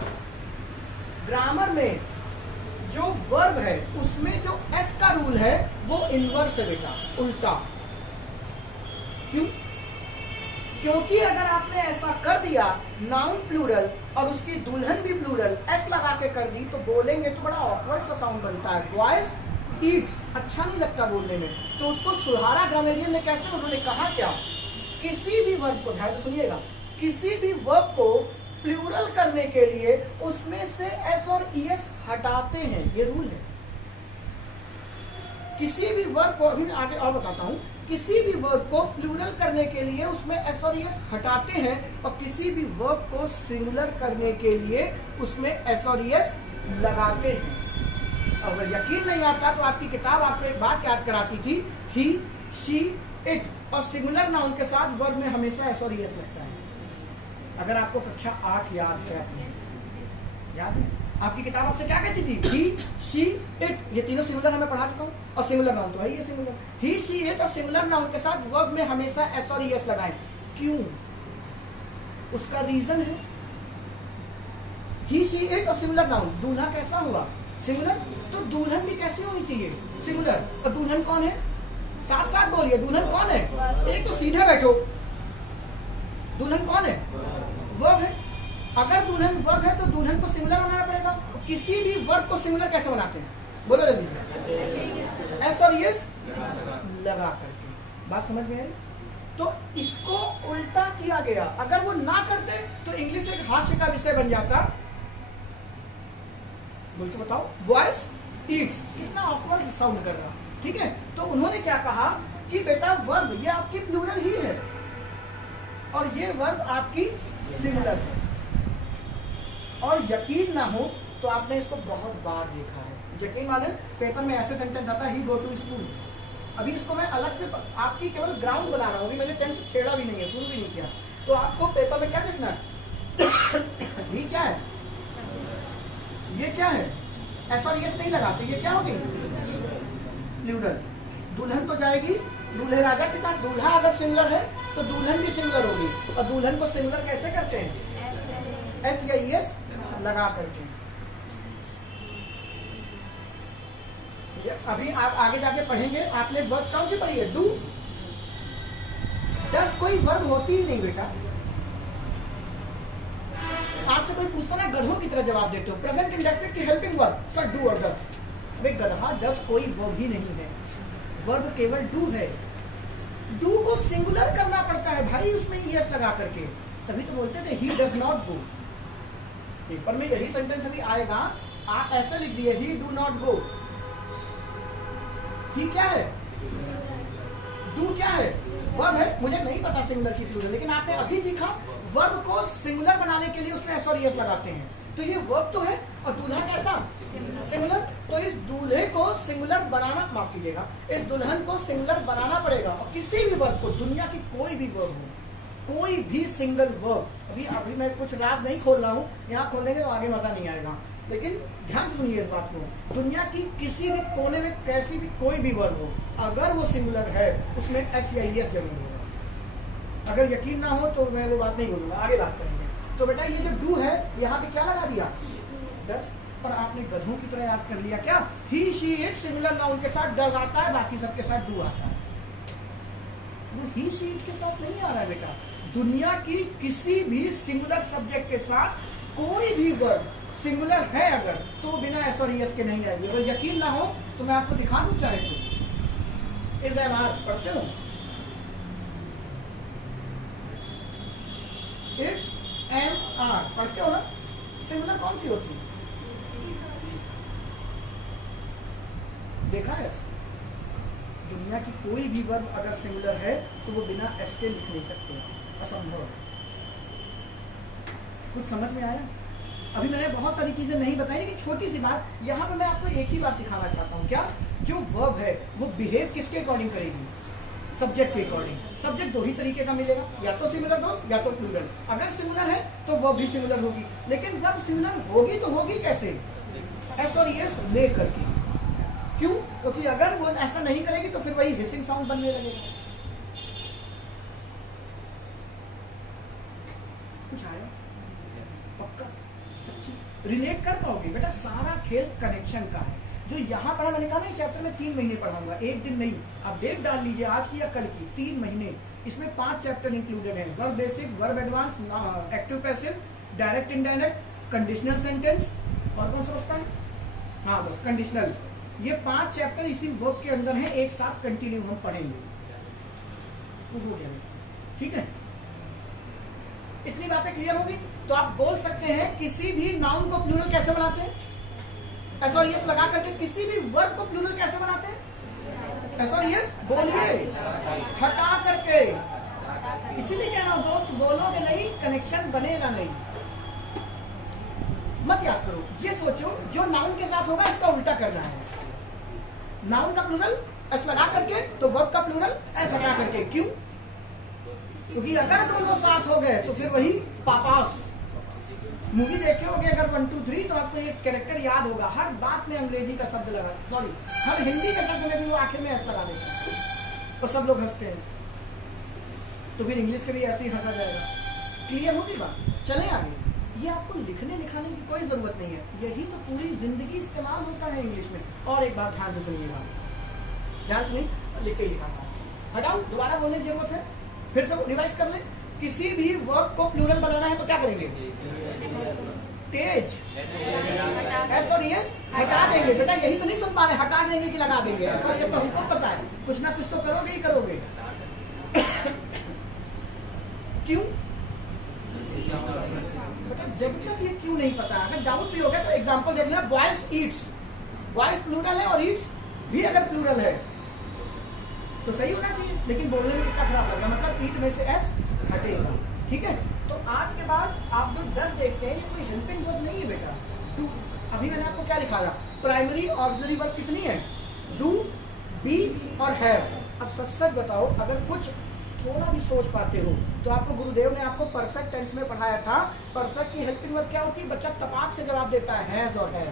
ग्रामर में जो वर्ब है उसमें जो एस का रूल है वो इनवर्स है बेटा, उल्टा। क्यों? क्योंकि अगर आपने ऐसा कर दिया, नाउन प्लूरल और उसकी दुल्हन भी प्लूरल, एस लगा के कर दी, तो बोलेंगे तो बड़ा ऑकवर्ड सा साउंड बनता है। बॉयज ईट्स, अच्छा नहीं लगता बोलने में। तो उसको सुधारा ग्रामेरियन ने कैसे? उन्होंने कहा क्या? किसी भी वर्ब को, ध्यान से सुनिएगा, किसी भी वर्ब को प्लूरल करने के लिए उसमें से एस और ईएस हटाते हैं, ये रूल है। किसी भी वर्ब को, अभी मैं आगे और बताता हूं, किसी भी वर्ब को प्लूरल करने के लिए उसमें एस और ईएस हटाते हैं और किसी भी वर्ब को सिंगुलर करने के लिए उसमें एस और ईएस लगाते हैं। अगर यकीन नहीं आता तो आपकी किताब आपको एक बात याद कराती थी, ही, शी, इट, और सिंगुलर नाउन के साथ वर्ब में हमेशा एस और ईएस लगता है। अगर आपको कक्षा 8 याद है, याद है आपकी किताब आपसे क्या कहती थी? ही, शी, इट, ये तीनों सिंगुलर है, मैं पढ़ा चुका हूँ। और सिंगुलर नाउन तो है ये सिंगुलर। ही, शी, इट और सिंगुलर नाउन के साथ वर्ब में हमेशा एस और ईएस लगाएं। क्यों? उसका रीजन है, ही, शी, इट और सिंगुलर नाउन। दूल्हा कैसा हुआ? सिंगुलर। तो दुल्हन भी कैसी होनी चाहिए? सिंगुलर। और दुल्हन कौन है? साथ साथ बोलिए, दुल्हन कौन है? एक तो सीधे बैठो, दुल्हन कौन है? वर्ब है। अगर दुल्हन वर्ब है तो दुल्हन को सिंगुलर बनाना पड़ेगा। किसी भी वर्ब को सिंगुलर कैसे बनाते हैं? बोलो जल्दी। एस और ईएस लगा करके। बात समझ में आई? तो इसको उल्टा किया गया। अगर वो ना करते तो इंग्लिश एक हास्य का विषय बन जाता। बोल के बताओ, बॉयज ईट्स, कितना ऑकवर्ड साउंड कर रहा। ठीक है, तो उन्होंने क्या कहा कि बेटा वर्ब ये आपकी प्लूरल ही है और ये वर्ब आपकी सिंगुलर है। और यकीन ना हो तो आपने इसको बहुत बार देखा है। यकीन माने पेपर में ऐसे सेंटेंस आता है, ही गो टू स्कूल। अभी इसको मैं अलग से आपकी केवल ग्राउंड बना रहा हूँ, अभी मैंने टेंस छेड़ा भी नहीं है, शुरू भी नहीं किया। तो आपको पेपर में क्या लिखना है? ही क्या है, ये क्या है, एस और यस नहीं लगाते, ये क्या होगी? प्लूरल। दुल्हन तो जाएगी दूल्हे राजा के साथ। दूल्हा अगर सिंगुलर है तो दुल्हन भी सिंगुलर होगी। और दुल्हन को सिंगुलर कैसे करते हैं? एस या ईएस लगा करके। अभी आप आगे जाके पढ़ेंगे, आपने वर्ब कौन सी पढ़ी है? डू। डस कोई वर्ब होती ही नहीं बेटा। आपसे कोई पूछता ना, गधों की तरह जवाब देते हो। प्रेजेंट इंडेफिनिट की हेल्पिंग वर्ब सर डू और डस। वे गधा डस कोई वर्ब ही नहीं है, वर्ब केवल डू है। डू को सिंगुलर करना पड़ता है भाई, उसमें ईएस लगा करके, तभी तो बोलते थे he does not go. Paper में यही सेंटेंस अभी आएगा, आप ऐसे लिख दिए ही डू नॉट गो। ही क्या है? डू क्या है? वर्ब है। मुझे नहीं पता सिंगुलर की प्लूरल, लेकिन आपने अभी सीखा वर्ब को सिंगुलर बनाने के लिए उसमें एस और ईएस लगाते हैं। तो ये वर्ब तो है, और दूल्हा कैसा? सिंगुलर। तो इस दूल्हे को सिंगुलर बनाना, माफ कीजिएगा, इस दुल्हन को सिंगुलर बनाना पड़ेगा। और किसी भी वर्ब को, दुनिया की कोई भी वर्ब हो, कोई भी सिंगल वर्ब, अभी मैं कुछ राज नहीं खोल रहा हूँ, यहाँ खोलेंगे तो आगे मजा नहीं आएगा, लेकिन ध्यान सुनिए इस बात को। दुनिया की किसी भी कोने में कैसी भी कोई भी वर्ब हो, अगर वो सिंगुलर है उसमें एस या ईएस जरूर होगा। अगर यकीन ना हो तो मैं वो बात नहीं बोलूंगा, आगे बात करेंगे। तो बेटा ये जो डू है, यहाँ पे क्या लगा दिया? डस। और आपने गधों की तरह याद कर लिया क्या? ही शी इट सिंगुलर नाउन के साथ डज आता है, बाकी सबके साथ डू आता है। वो ही शी इट के साथ नहीं आ रहा है बेटा। दुनिया की किसी भी सिंगुलर सब्जेक्ट के साथ कोई भी वर्ब सिंगुलर है अगर, तो बिना एस और ईएस के नहीं आएगी। अगर यकीन ना हो तो मैं आपको दिखा दूं चाहे तो। इस एमआर पढ़ते हो? इस एम आर पढ़ते हो ना? सिंगुलर कौन सी होती है? देखा है? दुनिया की कोई भी वर्ब अगर सिंगुलर है तो वो बिना एस के लिख नहीं सकते, असंभव। कुछ समझ में आया? अभी मैंने बहुत सारी चीजें नहीं बताई, लेकिन छोटी सी बात यहाँ पे मैं आपको एक ही बात सिखाना चाहता हूँ। क्या? जो वर्ब है वो बिहेव किसके अकॉर्डिंग करेगी? सब्जेक्ट के अकॉर्डिंग। सब्जेक्ट दो ही तरीके का मिलेगा, या तो सिंगुलर दोस्त या तो प्लूरल। अगर सिंगुलर है तो वर्ब भी सिंगुलर होगी, लेकिन वर्ब सिंगुलर होगी तो होगी कैसे? एस और ईएस ले करके। क्यों? क्योंकि अगर वो ऐसा नहीं करेगी तो फिर वही हिसिंग साउंड बनने लगेगा। कुछ आया? पक्का सच्ची रिलेट कर पाओगे बेटा? सारा खेल कनेक्शन का है। जो यहाँ पढ़ा, मैंने कहा ना चैप्टर में 3 महीने पढ़ाऊंगा, एक दिन नहीं। आप डेट डाल लीजिए, आज की या कल की, 3 महीने। इसमें 5 चैप्टर इंक्लूडेड हैं। Verb basic, verb advance, active passive, direct indirect, conditional sentence, और कौन सा होता है? हाँ बस कंडीशनल। ये 5 चैप्टर इसी वर्ब के अंदर हैं, एक साथ कंटिन्यू हम पढ़ेंगे। तो हो गया, ठीक है? इतनी बातें क्लियर होगी तो आप बोल सकते हैं किसी भी नाउन को प्लूरल कैसे बनाते हैं? एस और ईएस लगा करके। किसी भी वर्ब को प्लूरल कैसे बनाते हैं? एस और ईएस बोलिए, हटा करके। इसीलिए कह रहा हूं दोस्त, बोलोगे नहीं कनेक्शन बनेगा नहीं। मत याद करो, ये सोचो जो नाउन के साथ होगा इसका उल्टा करना है। नाउन का प्लूरल एस लगा करके, तो वर्ब का प्लूरल एस हटा करके। क्यों? क्योंकि अगर दोनों साथ हो गए तो फिर वही पापास। मूवी देखे होगे अगर 1, 2, 3, तो आपको एक कैरेक्टर याद होगा, हर बात में अंग्रेजी का शब्द लगा, सॉरी हर हिंदी के शब्द में भी वो आखिर में एस लगा देता है और सब लोग हंसते हैं। तो फिर इंग्लिश के भी ऐसे ही हंसा जाएगा। क्लियर होगी बात? चले आगे। ये आपको लिखने लिखाने की कोई जरूरत नहीं है, यही तो पूरी जिंदगी इस्तेमाल होता है इंग्लिश में। और एक बात ध्यान से सुनिएगा, ध्यान सुनिए, लिख के लिखा था, हटाओ, दोबारा बोलने की जरूरत है, फिर से रिवाइज कर ले। किसी भी वर्ब को प्लूरल बनाना है तो क्या करेंगे? तेज एस और ईएस हटा देंगे। बेटा यही तो नहीं सुन पा रहे, हटा देंगे कि लगा देंगे? एस और ईएस तो हमको पता है, कुछ ना कुछ तो करोगे ही करोगे। क्यों? बेटा जब तक ये क्यों नहीं पता, अगर डाउट भी हो गया तो एग्जांपल देख लेना, बॉयज ईट्स, बॉयज प्लूरल है और ईट्स भी अगर प्लूरल है तो सही होना चाहिए, लेकिन बोलने में कितना खराब लगा, मतलब ईट में से एस हटेगा। ठीक है, तो आज के बाद आप जो 10 देखते हैं ये कोई हेल्पिंग वर्ब नहीं है बेटा। टू, अभी मैंने आपको क्या लिखाया, प्राइमरी ऑक्सिलरी वर्ब कितनी है, डू, बी और हैव। अब सच बताओ, अगर कुछ थोड़ा भी सोच पाते हो तो आपको गुरुदेव ने आपको परफेक्ट टेंस में पढ़ाया था, परफेक्ट की हेल्पिंग वर्ब क्या होती है, बच्चा तपाक से जवाब देता है हैज और हैव।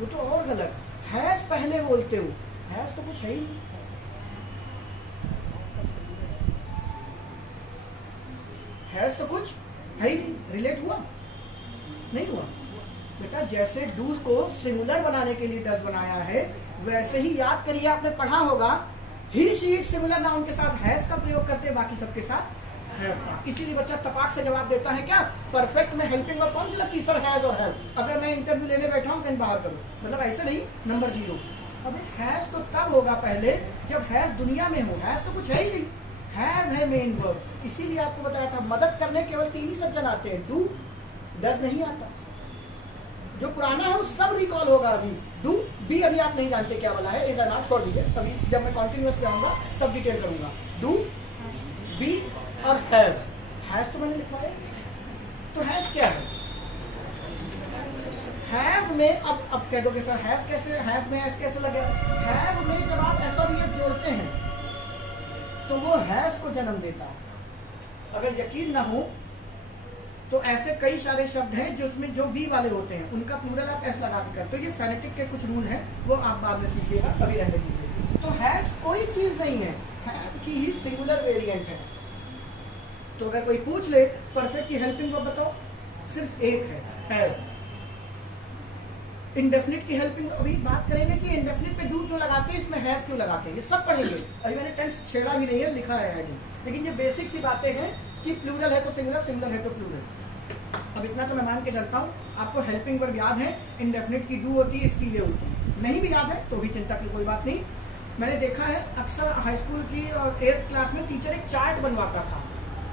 वो तो और गलत, हैज पहले बोलते हो, हैज तो कुछ है ही नहीं, हैज तो कुछ है ही नहीं, रिलेट हुआ नहीं हुआ बेटा। जैसे डू को सिंगुलर बनाने के लिए डज बनाया है, वैसे ही याद करिए आपने पढ़ा होगा ही शी इट सिंगुलर नाउन के साथ हैज का प्रयोग करते हैं, बाकी सबके साथ हैव का। इसीलिए बच्चा तपाक से जवाब देता है क्या, परफेक्ट में हेल्पिंग वर्ब कौन सी लगती है सर, हैज और हैव। अगर मैं इंटरव्यू लेने बैठा हूं कहीं बाहर करो, मतलब ऐसे नहीं, नंबर 0। अब हैज तो तब होगा पहले जब हैज दुनिया में हो, हैज तो कुछ है ही नहीं, हैव है मेन वर्ब। इसीलिए आपको बताया था मदद करने केवल 3 ही सज्जन आते हैं, डू, डज नहीं आता। जो पुराना है वो सब रिकॉल होगा अभी। डू, बी अभी आप नहीं जानते क्या वाला है, इस नाम छोड़ दीजिए, अभी जब मैं कॉन्टिन्यूअस पे आऊंगा तब डिटेल करूंगा। डू, बी और हैव। हैज तो मैंने लिखवाया, तो हैज क्या है, हैव में अब कह दोगे सर हैव कैसे, हैव में एस कैसे लगे, हैव में जब आप एस और एस जोड़ते हैं तो वो हैज को जन्म देता है। अगर यकीन ना हो तो ऐसे कई सारे शब्द हैं जिसमें जो वी वाले होते हैं उनका प्लूरल आप एस लगा के करते हो। ये फेनेटिक के कुछ रूल हैं, वो आप बाद में सीखिएगा, अभी रहने दीजिए। तो हैज कोई चीज नहीं है, हैव की ही सिंगुलर वेरिएंट है। तो अगर कोई पूछ ले परफेक्ट की हेल्पिंग वर्ब बताओ, सिर्फ एक है, हैव। इंडेफिनिट की हेल्पिंग अभी बात करेंगे कि इंडेफिनिट पे डू क्यों लगाते हैं, इसमें हैव क्यों लगाते हैं, ये सब पढ़ेंगे। अभी मैंने टेंस छेड़ा भी नहीं है, लिखा है हेडिंग, लेकिन ये बेसिक सी बातें हैं कि प्लूरल है तो सिंगुलर, सिंगुलर है तो प्लूरल। अब इतना तो मैं मान के चलता हूँ आपको हेल्पिंग वर्ब याद है, इंडेफिनिट की डू होती है, इसकी ये होती है। नहीं भी याद है तो भी चिंता की कोई बात नहीं। मैंने देखा है अक्सर हाई स्कूल की और 8th क्लास में टीचर एक चार्ट बनवाता था,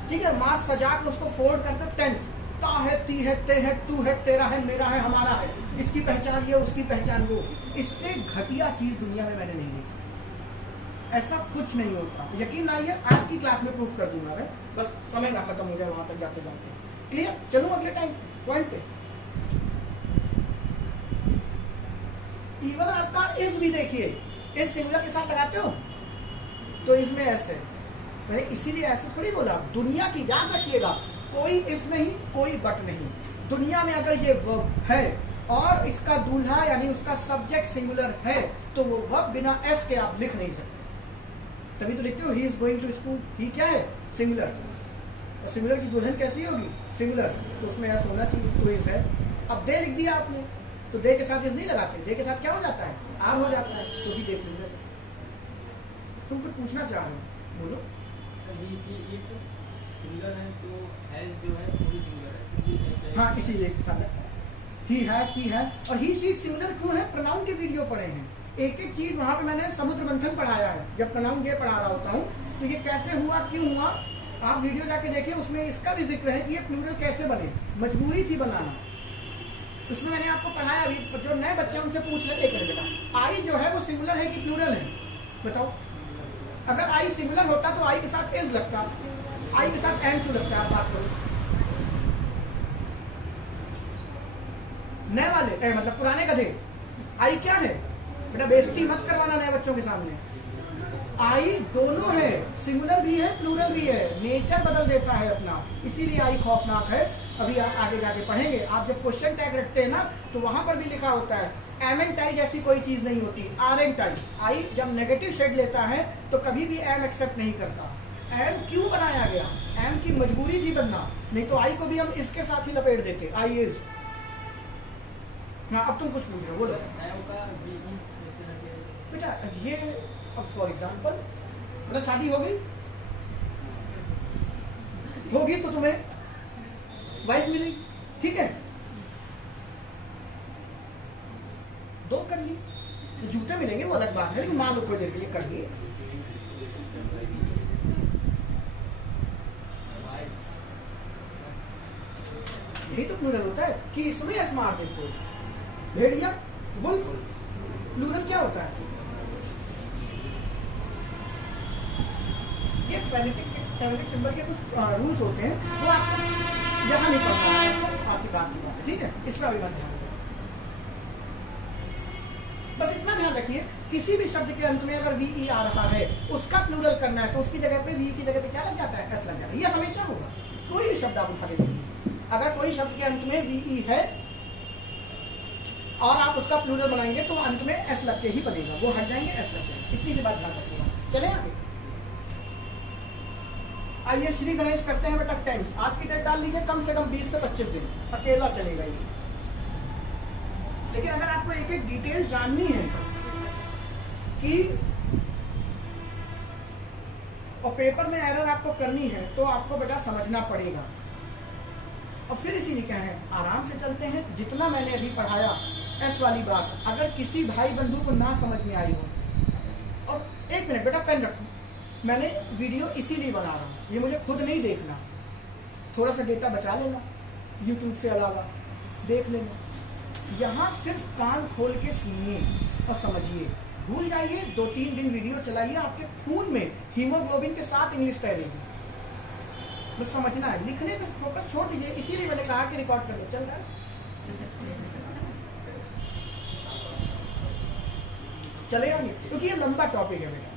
ठीक है, माँ सजा के उसको फोल्ड करके टेंस, ता है, ती है, ते है, तू है, तेरा है, मेरा है, हमारा है, इसकी पहचान ये, उसकी पहचान वो। इससे घटिया चीज दुनिया में मैंने नहीं देखी, ऐसा कुछ नहीं होता। यकीन आइए आज की क्लास में प्रूफ कर दूंगा मैं, बस समय ना खत्म हो जाए वहां तक जाते जाते। क्लियर, चलूं अगले टाइम पॉइंट पे। इवन आपका इस भी देखिए, इस सिंगुलर के साथ लगाते हो तो इसमें ऐसे, मैंने इसीलिए ऐसे थोड़ी बोला, दुनिया की याद रखिएगा, कोई इफ नहीं, कोई बट नहीं। दुनिया में अगर ये वर्ब है और इसका दूल्हा यानी उसका सब्जेक्ट सिंगुलर है तो वो वर्ब बिना एस के आप लिख नहीं सकते। तभी तो लिखते हो he is going to school, he क्या है, सिंगुलर। और सिंगुलर की दुल्हन कैसी होगी, सिंगुलर, तो उसमें एस होना चाहिए, तो इज है। अब दे लिख दिया आपने तो दे के साथ इस नहीं लगाते, दे के साथ क्या हो जाता है, आर हो जाता है, तो भी देख लीजिए। तुम कुछ पूछना चाह रहे हो, बोलो। सिंगुलर है तो हैज जो है वो भी सिंगुलर है, हाँ इसीलिए ही हैज, शी हैज। और ही शी सिंगुलर क्यों है, प्रोनाउन के वीडियो पढ़े हैं, एक एक चीज वहां पे मैंने समुद्र मंथन पढ़ाया है, जब प्रोनाउन ये पढ़ा रहा होता हूँ तो ये कैसे हुआ, क्यों हुआ, आप वीडियो जाके देखिए, उसमें इसका भी जिक्र है कि ये प्लूरल कैसे बने, मजबूरी थी बनाना। उसमें मैंने आपको पढ़ाया, अभी जो नए बच्चे उनसे पूछ रहे, एक मिनट बेटा, आई जो है वो सिंगुलर है कि प्लूरल है, बताओ। अगर आई सिंगुलर होता तो आई के साथ एज लगता, आई के साथ एम क्यों लगता है, आप बात करो। नए वाले मतलब पुराने गधे, आई क्या है बेटा, बेइज्जती मत करवाना नए बच्चों के सामने। आई दोनों है, सिंगुलर भी है, प्लूरल भी है, नेचर बदल देता है अपना, इसीलिए आई खौफनाक है। अभी आप आगे जाके पढ़ेंगे, आप जब क्वेश्चन टैग रखते हैं ना तो वहां पर भी लिखा होता है एम एंड टाई जैसी कोई चीज नहीं होती, आर एंड टाई। आई जब नेगेटिव शेड लेता है तो कभी भी एम एक्सेप्ट नहीं करता। एम क्यों बनाया गया, एम की मजबूरी थी बनना, नहीं तो आई को भी हम इसके साथ ही लपेट देते, आई इज। हाँ अब तुम कुछ पूछ रहे हो, बोलो बेटा। ये अब फॉर एग्जाम्पल मतलब शादी हो गई, होगी तो तुम्हें वाइफ मिली, ठीक है, 2 कर ली, जूते मिलेंगे वो अलग बात है, लेकिन मान लो थोड़ी देर के लिए कर लिए। यही तो प्लूरल होता है कि इसमें एस मार देते हो, भेड़िया, वुल्फ, प्लूरल क्या होता है? ये फोनेटिक सिंबल के कुछ रूल्स होते हैं, वो आपको यहाँ नहीं पड़ता है, आपकी बात की बात है, ठीक है? इसका भी ध्यान रखिए। बस इतना ध्यान रखिए, किसी भी शब्द के अंत में अगर वी आ रहा है, उसका प्लूरल करना है तो उसकी जगह पे वी की जगह पे क्या लग जाता है? एस लग जाता है। ये हमेशा होगा, कोई भी शब्द आप उठा के देखिए, अगर कोई शब्द के अंत में वी है और आप उसका प्लूरल बनाएंगे तो अंत में एस लग के ही बनेगा, वो हट जाएंगे एस लग जाएंगे। इतनी सी बात ध्यान रखिएगा। चले आगे, आइए श्री गणेश करते हैं बेटा टेंस। आज की डेट डाल लीजिए, कम से कम 20 से 25 दिन अकेला चलेगा ये। लेकिन अगर आपको एक एक डिटेल जाननी है कि और पेपर में एरर आपको करनी है तो आपको बेटा समझना पड़ेगा। और फिर इसीलिए कह रहे हैं आराम से चलते हैं। जितना मैंने अभी पढ़ाया एस वाली बात, अगर किसी भाई बंधु को ना समझ में आई हो, और एक मिनट बेटा पेन रखो, मैंने वीडियो इसीलिए बना रहा हूं, ये मुझे खुद नहीं देखना, थोड़ा सा डेटा बचा लेना, यूट्यूब से अलावा देख लेना। यहाँ सिर्फ कान खोल के सुनिए और समझिए, भूल जाइए, 2-3 दिन वीडियो चलाइए, आपके खून में हीमोग्लोबिन के साथ इंग्लिश तैरेगी। बस समझना है, लिखने पे फोकस छोड़ दीजिए। इसीलिए मैंने कहा कि रिकॉर्ड करने चल रहा है। चलेगा नहीं, क्योंकि ये लंबा टॉपिक है बेटा।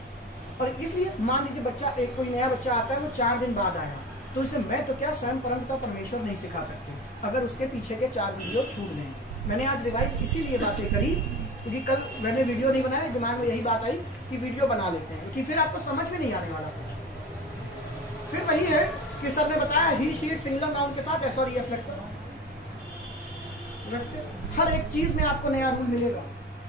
और इसलिए मान लीजिए बच्चा, एक कोई नया बच्चा आता है, वो 4 दिन बाद आया, तो इसे मैं तो क्या स्वयं परमपिता परमेश्वर नहीं सिखा सकते अगर उसके पीछे के 4 वीडियो छूट गए। मैंने आज रिवाइज इसीलिए बातें करी क्योंकि कल मैंने वीडियो नहीं बनाया, दिमाग में यही बात आई कि वीडियो बना लेते हैं, कि फिर आपको समझ में नहीं आने वाला कुछ। फिर वही है कि सर ने बताया ही शीट सिंगुलर नाउन के साथ एस और ईएस लगता है। हर एक चीज में आपको नया रूल मिलेगा,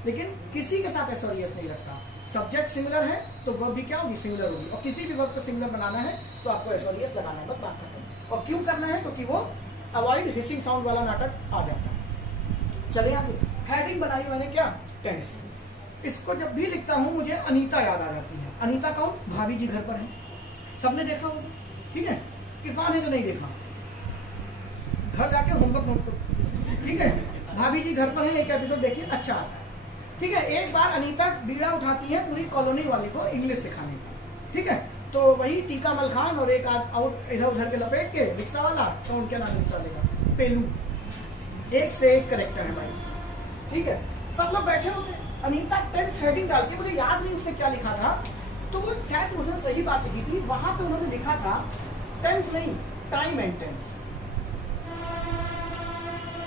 लेकिन किसी के साथ एस और ईएस नहीं लगता। सब्जेक्ट सिंगुलर है तो वर्ब भी क्या होगी? सिंगुलर होगी। और किसी भी वर्ब को सिंगुलर बनाना है तो आपको एस और ईएस लगाना है, बस बात खत्म। और क्यों करना है? क्योंकि वो अवॉइड हिसिंग साउंड वाला नाटक आ जाता है। चले आगे, हेडिंग बनाई मैंने क्या? टेंस। इसको जब भी लिखता हूं मुझे अनीता याद आ जाती है। अनीता कौन? भाभी जी घर पर है, सबने देखा होगा, ठीक है? कि कौन है जो नहीं देखा? घर जाके होमवर्क नोट करो, ठीक है? भाभी जी घर पर है, एक एपिसोड देखिए, अच्छा आता है, ठीक है? एक बार अनीता बीड़ा उठाती है पूरी कॉलोनी वाली को इंग्लिश सिखाने का, ठीक है? तो वही टीका मल खान और एक और इधर उधर के लपेट के रिक्शा वाला, तो उनके नाम रिक्शा देगा, पेलू। एक से एक करेक्टर है भाई, ठीक है? सब लोग बैठे होते हैं। अनीता टेंस हेडिंग डाल के, मुझे याद नहीं उसने क्या लिखा था, तो वो शायद उसने सही बात लिखी थी। वहां पे उन्होंने लिखा था टेंस नहीं, टाइम एंड टेंस।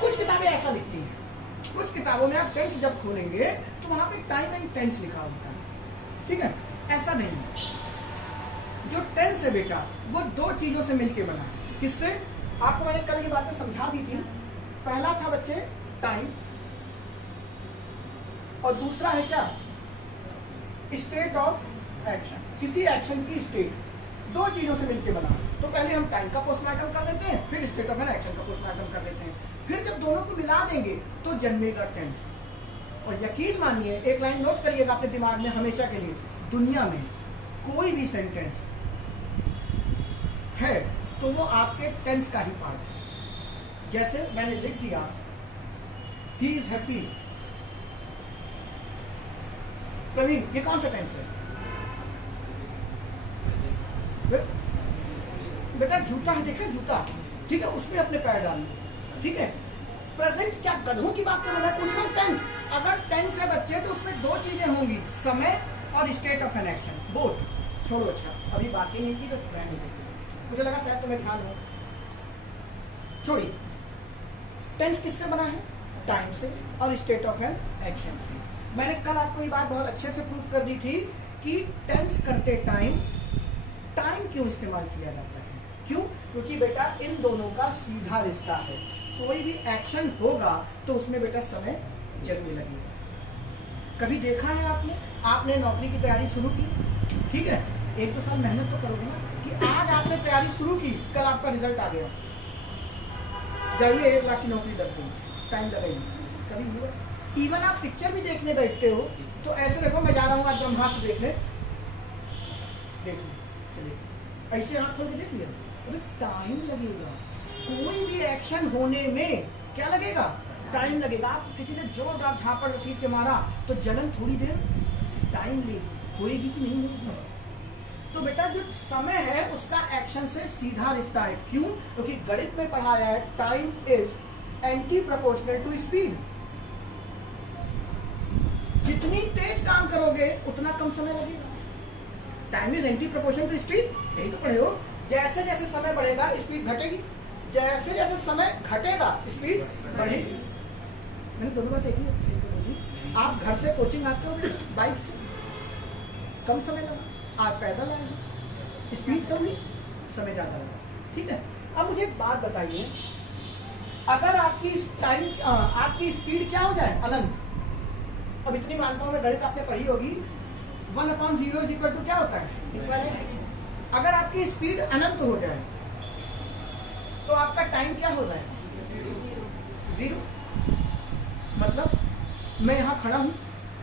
कुछ किताबें ऐसा लिखती हैं, कुछ किताबों में आप टेंस जब खोलेंगे तो वहां पे टाइम एंड टेंस लिखा होता है, ठीक है? ऐसा नहीं। जो टेंस है बेटा वो 2 चीजों से मिलके बना है। किससे? आपको मैंने कल ये बातें समझा दी थी। पहला था बच्चे टाइम, और दूसरा है क्या? State of action. किसी एक्शन की स्टेट 2 चीजों से मिलकर बना। तो पहले हम टाइम का पोस्टमार्टम कर देते हैं, फिर स्टेट ऑफ एन एक्शन का पोस्टमार्टम कर देते हैं। फिर जब दोनों को मिला देंगे तो जन्मेगा टेंस। और यकीन मानिए, एक लाइन नोट करिएगा अपने दिमाग में हमेशा के लिए, दुनिया में कोई भी सेंटेंस है तो वो आपके टेंस का ही पार्ट है। जैसे मैंने लिख दिया ही इज हैप्पी। प्रवीण, ये कौन सा टेंस है? बेटा जूता है, देखे जूता, ठीक है? उसमें अपने पैर डालिए, ठीक है? प्रेजेंट क्या गधों की बात कर रहा है? पूछ रहा हूं टेंस। अगर टेंस है बच्चे तो उसमें 2 चीजें होंगी, समय और state of an action. Both छोड़ो, अच्छा अभी बात ही नहीं की तो नहीं देखी, मुझे लगा शायद तुम्हें ध्यान हो। छोड़िए, टेंस किससे बना है? टाइम से और स्टेट ऑफ एन एक्शन से। मैंने कल आपको ये बात बहुत अच्छे से प्रूफ कर दी थी कि टेंस करते टाइम क्यों इस्तेमाल किया जाता है। क्यों? क्योंकि बेटा इन दोनों का सीधा रिश्ता है। कोई भी एक्शन होगा तो उसमें बेटा समय जरूर लगेगा। कभी देखा है आपने नौकरी की तैयारी शुरू की, ठीक है? 1-2 साल मेहनत तो करोगे ना, कि आज आपने तैयारी शुरू की, कल आपका रिजल्ट आ गया, जाइए 1 लाख की नौकरी लग गई, टाइम लगेगी। कभी हुआ? इवन आप पिक्चर भी देखने बैठते हो तो ऐसे देखो, मैं जा रहा हूँ आज ब्रह्मास्त्र देखने, देख लो, चलिए ऐसे आंख खोल के देख लिया, अभी टाइम लगेगा। कोई भी एक्शन होने में क्या लगेगा, टाइम लगेगा। आप किसी ने जोरदार झापड़ रसीद के मारा तो जलन थोड़ी देर टाइम लेगी, होएगी कि नहीं होगी। तो बेटा जो समय है उसका एक्शन से सीधा रिश्ता है। क्यों? क्योंकि गणित में पढ़ाया है time is anti proportional to speed. जितनी तेज काम करोगे उतना कम समय लगेगा। Time is anti proportional to speed, यही तो पढ़े हो। जैसे जैसे समय बढ़ेगा स्पीड घटेगी, जैसे जैसे समय घटेगा स्पीड बढ़ेगी। मैंने दोनों बात देखी है। आप घर से कोचिंग आते हो बाइक से, कम समय लगा। आप पैदल आए, स्पीड कम हुई, समय ज्यादा लगा। ठीक है। अब मुझे एक बात बताइए, अगर आपकी टाइम आपकी स्पीड क्या हो जाए, अनंत। अब इतनी मानता हूं मैं, गणित आपने पढ़ी होगी, 1/0 = क्या होता है, इनफाइनाइट। अगर आपकी स्पीड अनंत हो जाए तो आपका टाइम क्या हो जाए, 0। मतलब मैं यहाँ खड़ा हूं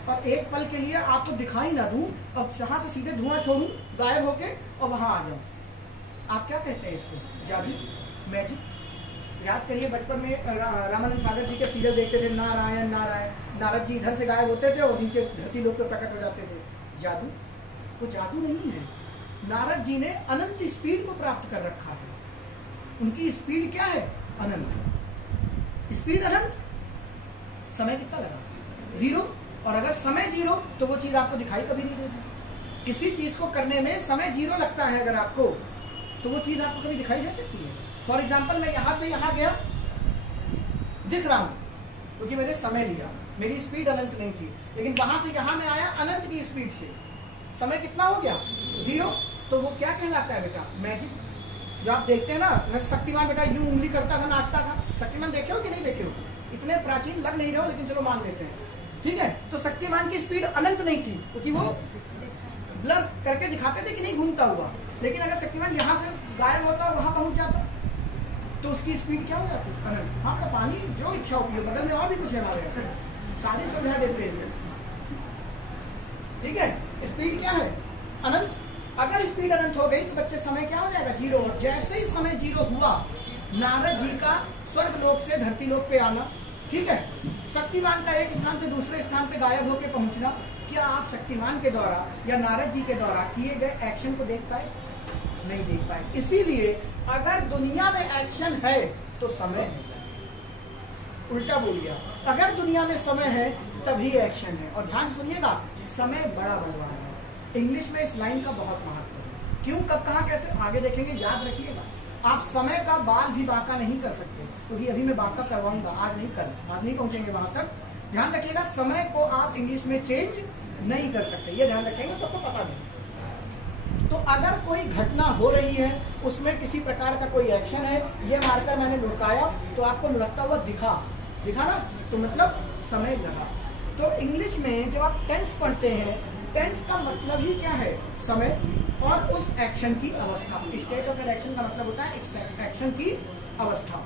और एक पल के लिए आपको दिखाई ना दूं, अब यहाँ से सीधे धुआं छोड़ूं गायब होके और वहां आ जाऊं, आप क्या कहते हैं इसको, जादू, मैजिक। याद करिए बचपन में रामानंद सागर जी के सीरियल देखते थे, नारायण नारायण, नारद जी इधर से गायब होते थे और नीचे धरती लोक पे प्रकट हो जाते थे। जादू? वो जादू नहीं है। नारद जी ने अनंत स्पीड को प्राप्त कर रखा है। उनकी स्पीड क्या है, अनंत। स्पीड अनंत, समय कितना लगा, 0। और अगर समय 0 तो वो चीज आपको दिखाई कभी नहीं देती। किसी चीज को करने में समय 0 लगता है अगर आपको, तो वो चीज आपको कभी दिखाई दे सकती है। फॉर एग्जाम्पल मैं यहां से यहां गया, दिख रहा हूं क्योंकि मैंने समय लिया, मेरी स्पीड अनंत नहीं थी। लेकिन वहां से यहां मैं आया अनंत की स्पीड से, समय कितना हो गया, 0। तो वो क्या कहलाता है बेटा, मैजिक। जो आप देखते हैं ना, शक्तिमान बेटा यूं उंगली करता था, नाचता था। शक्तिमान देखे हो कि नहीं देखे हो? इतने प्राचीन लग नहीं रहे हो, लेकिन चलो मान लेते हैं। ठीक है। तो शक्तिमान की स्पीड अनंत नहीं थी क्योंकि वो ब्लर करके दिखाते थे कि नहीं घूमता हुआ। लेकिन अगर शक्तिमान यहाँ से गायब होता, वहां पहुंच जाता, तो उसकी स्पीड क्या हो जाती, अनंत। हाँ, तो पानी जो इच्छा होती है, बगल में और भी कुछ है हमारे, सारी सुविधा देते हैं। ठीक है। स्पीड क्या है, अनंत। अगर स्पीड अनंत हो गई तो बच्चे समय क्या हो जाएगा, 0। और जैसे ही समय 0 हुआ, नारद जी का स्वर्ग लोक से धरती लोक पे आना। ठीक है। शक्तिमान का एक स्थान से दूसरे स्थान पे गायब होकर पहुंचना। क्या आप शक्तिमान के द्वारा या नारद जी के द्वारा किए गए एक्शन को देख पाए, नहीं देख पाए। इसीलिए अगर दुनिया में एक्शन है तो समय है। उल्टा बोल गया, अगर दुनिया में समय है तभी एक्शन है। और ध्यान सुनिएगा, समय बड़ा भगवान है। इंग्लिश में इस लाइन का बहुत महत्व है। क्यों, कब, कहां, कैसे, आगे देखेंगे। याद रखिएगा, आप समय का बाल भी बांका नहीं कर सकते, क्योंकि अभी मैं बांका करवाऊंगा, आज नहीं करना, आज नहीं पहुंचेंगे वहां तक। ध्यान रखिएगा, समय को आप इंग्लिश में चेंज नहीं कर सकते, ये ध्यान रखेंगे, सबको पता नहीं। तो अगर कोई घटना हो रही है, उसमें किसी प्रकार का कोई एक्शन है, ये मार्कर मैंने लुकाया तो आपको लुढ़कता हुआ दिखा ना, तो मतलब समय लगा। तो इंग्लिश में जब आप टेंस पढ़ते हैं, टेंस का मतलब ही क्या है, समय और उस एक्शन की अवस्था। स्टेट ऑफ एन एक्शन का मतलब होता है एक्शन की अवस्था।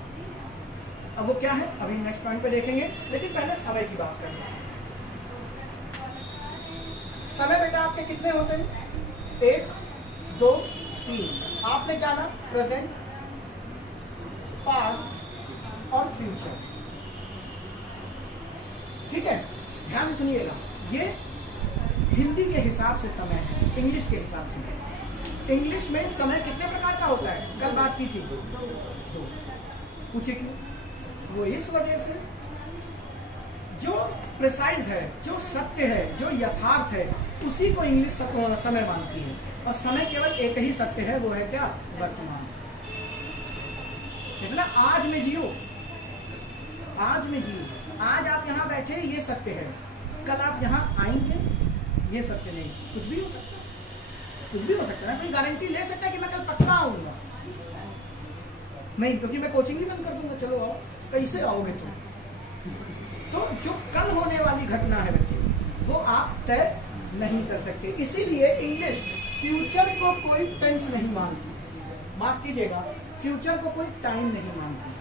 अब वो क्या है, अभी नेक्स्ट पॉइंट पे देखेंगे, लेकिन पहले समय की बात करें। समय बेटा आपके कितने होते हैं, 1, 2, 3। आपने जाना प्रेजेंट, पास्ट और फ्यूचर। ठीक है। ध्यान से सुनिएगा, ये हिंदी के हिसाब से समय है, इंग्लिश के हिसाब से। इंग्लिश में समय कितने प्रकार का होता है, कल बात की थी, 2। पूछे क्यों, वो इस वजह से जो प्रिसाइज है, जो सत्य है, जो यथार्थ है, उसी को इंग्लिश समय मानती है। और समय केवल एक ही सत्य है, वो है क्या, वर्तमान। देखना, आज में जियो, आज में जियो। आज आप यहाँ बैठे, ये सत्य है। कल आप यहाँ आएंगे, ये सत्य नहीं। कुछ भी हो सकता है, कुछ भी हो सकता है ना। कोई गारंटी ले सकता है कि मैं कल पक्का आऊंगा, नहीं, क्योंकि मैं कोचिंग ही बंद कर दूंगा, चलो आओ। कैसे आओगे तुम? तो जो कल होने वाली घटना है बच्चे, वो आप तय नहीं कर सकते। इसीलिए इंग्लिश फ्यूचर को कोई टेंस नहीं मानती, माफ कीजिएगा, फ्यूचर को कोई टाइम नहीं मानती।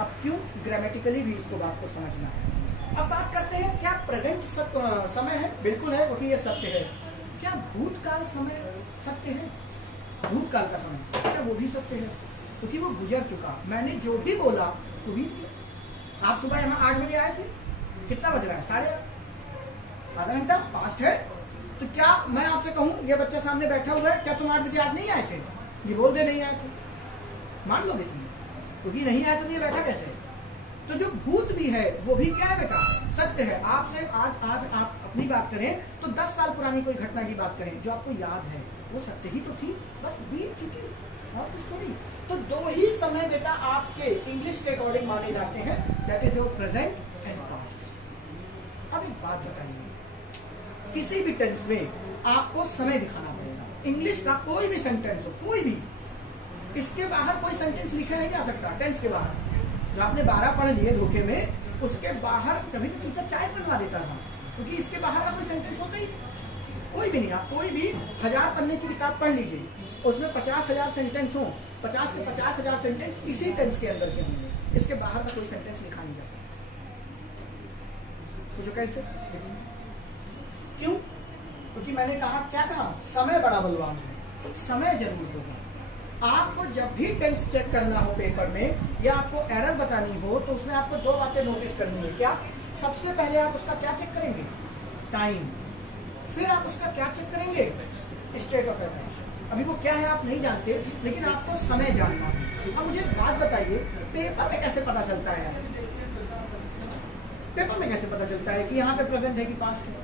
अब क्यों, ग्रामेटिकली भी इसको बात को समझना है। अब बात करते हैं, क्या प्रेजेंट समय है, बिल्कुल है, क्योंकि ये सत्य है। क्या भूतकाल समय सत्य है, भूतकाल का समय क्या वो भी सत्य है। क्योंकि वो गुजर चुका। मैंने जो भी बोला वो भी आप सुबह यहाँ 8 बजे आए थे, कितना बज रहा है? 8:30, आधा घंटा पास्ट है। तो क्या मैं आपसे कहूँ ये बच्चा सामने बैठा हुआ है, क्या तुम 8 बजे आज नहीं आए थे? ये बोल दे नहीं आए थे, मान लो तुम, क्योंकि नहीं आए तो ये बैठा कैसे? तो जो भूत भी है वो भी क्या है बेटा? सत्य है। आपसे आज आप अपनी बात करें तो 10 साल पुरानी कोई घटना की बात करें जो आपको याद है, वो सत्य ही तो थी, बस बीत चुकी और कुछ थोड़ी। तो 2 ही समय बेटा आपके इंग्लिश के अकॉर्डिंग माने जाते हैं, that is your present and past. अब एक बात बताइए, किसी भी टेंस में आपको समय दिखाना पड़ेगा। इंग्लिश का कोई भी सेंटेंस हो, कोई भी, इसके बाहर कोई सेंटेंस लिखे नहीं जा सकता। टेंस के बाहर जो आपने 12 पढ़ लिए धोखे में, उसके बाहर कभी भी टीचर चार्ट बनवा देता था, क्योंकि इसके बाहर का कोई सेंटेंस होता ही कोई भी नहीं। आप कोई भी 1000 पन्ने की किताब पढ़ लीजिए, उसमें 50,000 सेंटेंस हो, 50 के 50,000 सेंटेंस इसी टेंस के अंदर के होंगे। इसके बाहर का कोई सेंटेंस लिखा नहीं जा सकता। पूछो कैसे? क्यों? क्योंकि मैंने कहा, क्या कहा? समय बड़ा बलवान है, समय जरूर होगा। आपको जब भी टेंस चेक करना हो पेपर में या आपको एरर बतानी हो, तो उसमें आपको 2 बातें नोटिस करनी है। क्या? सबसे पहले आप उसका क्या चेक करेंगे? टाइम। फिर आप उसका क्या चेक करेंगे? State of affairs. अभी वो क्या है आप नहीं जानते, लेकिन आपको समय जानना है। अब मुझे बात बताइए, पेपर में कैसे पता चलता है? पेपर में कैसे पता चलता है कि यहाँ पे प्रेजेंट है कि पास्ट है?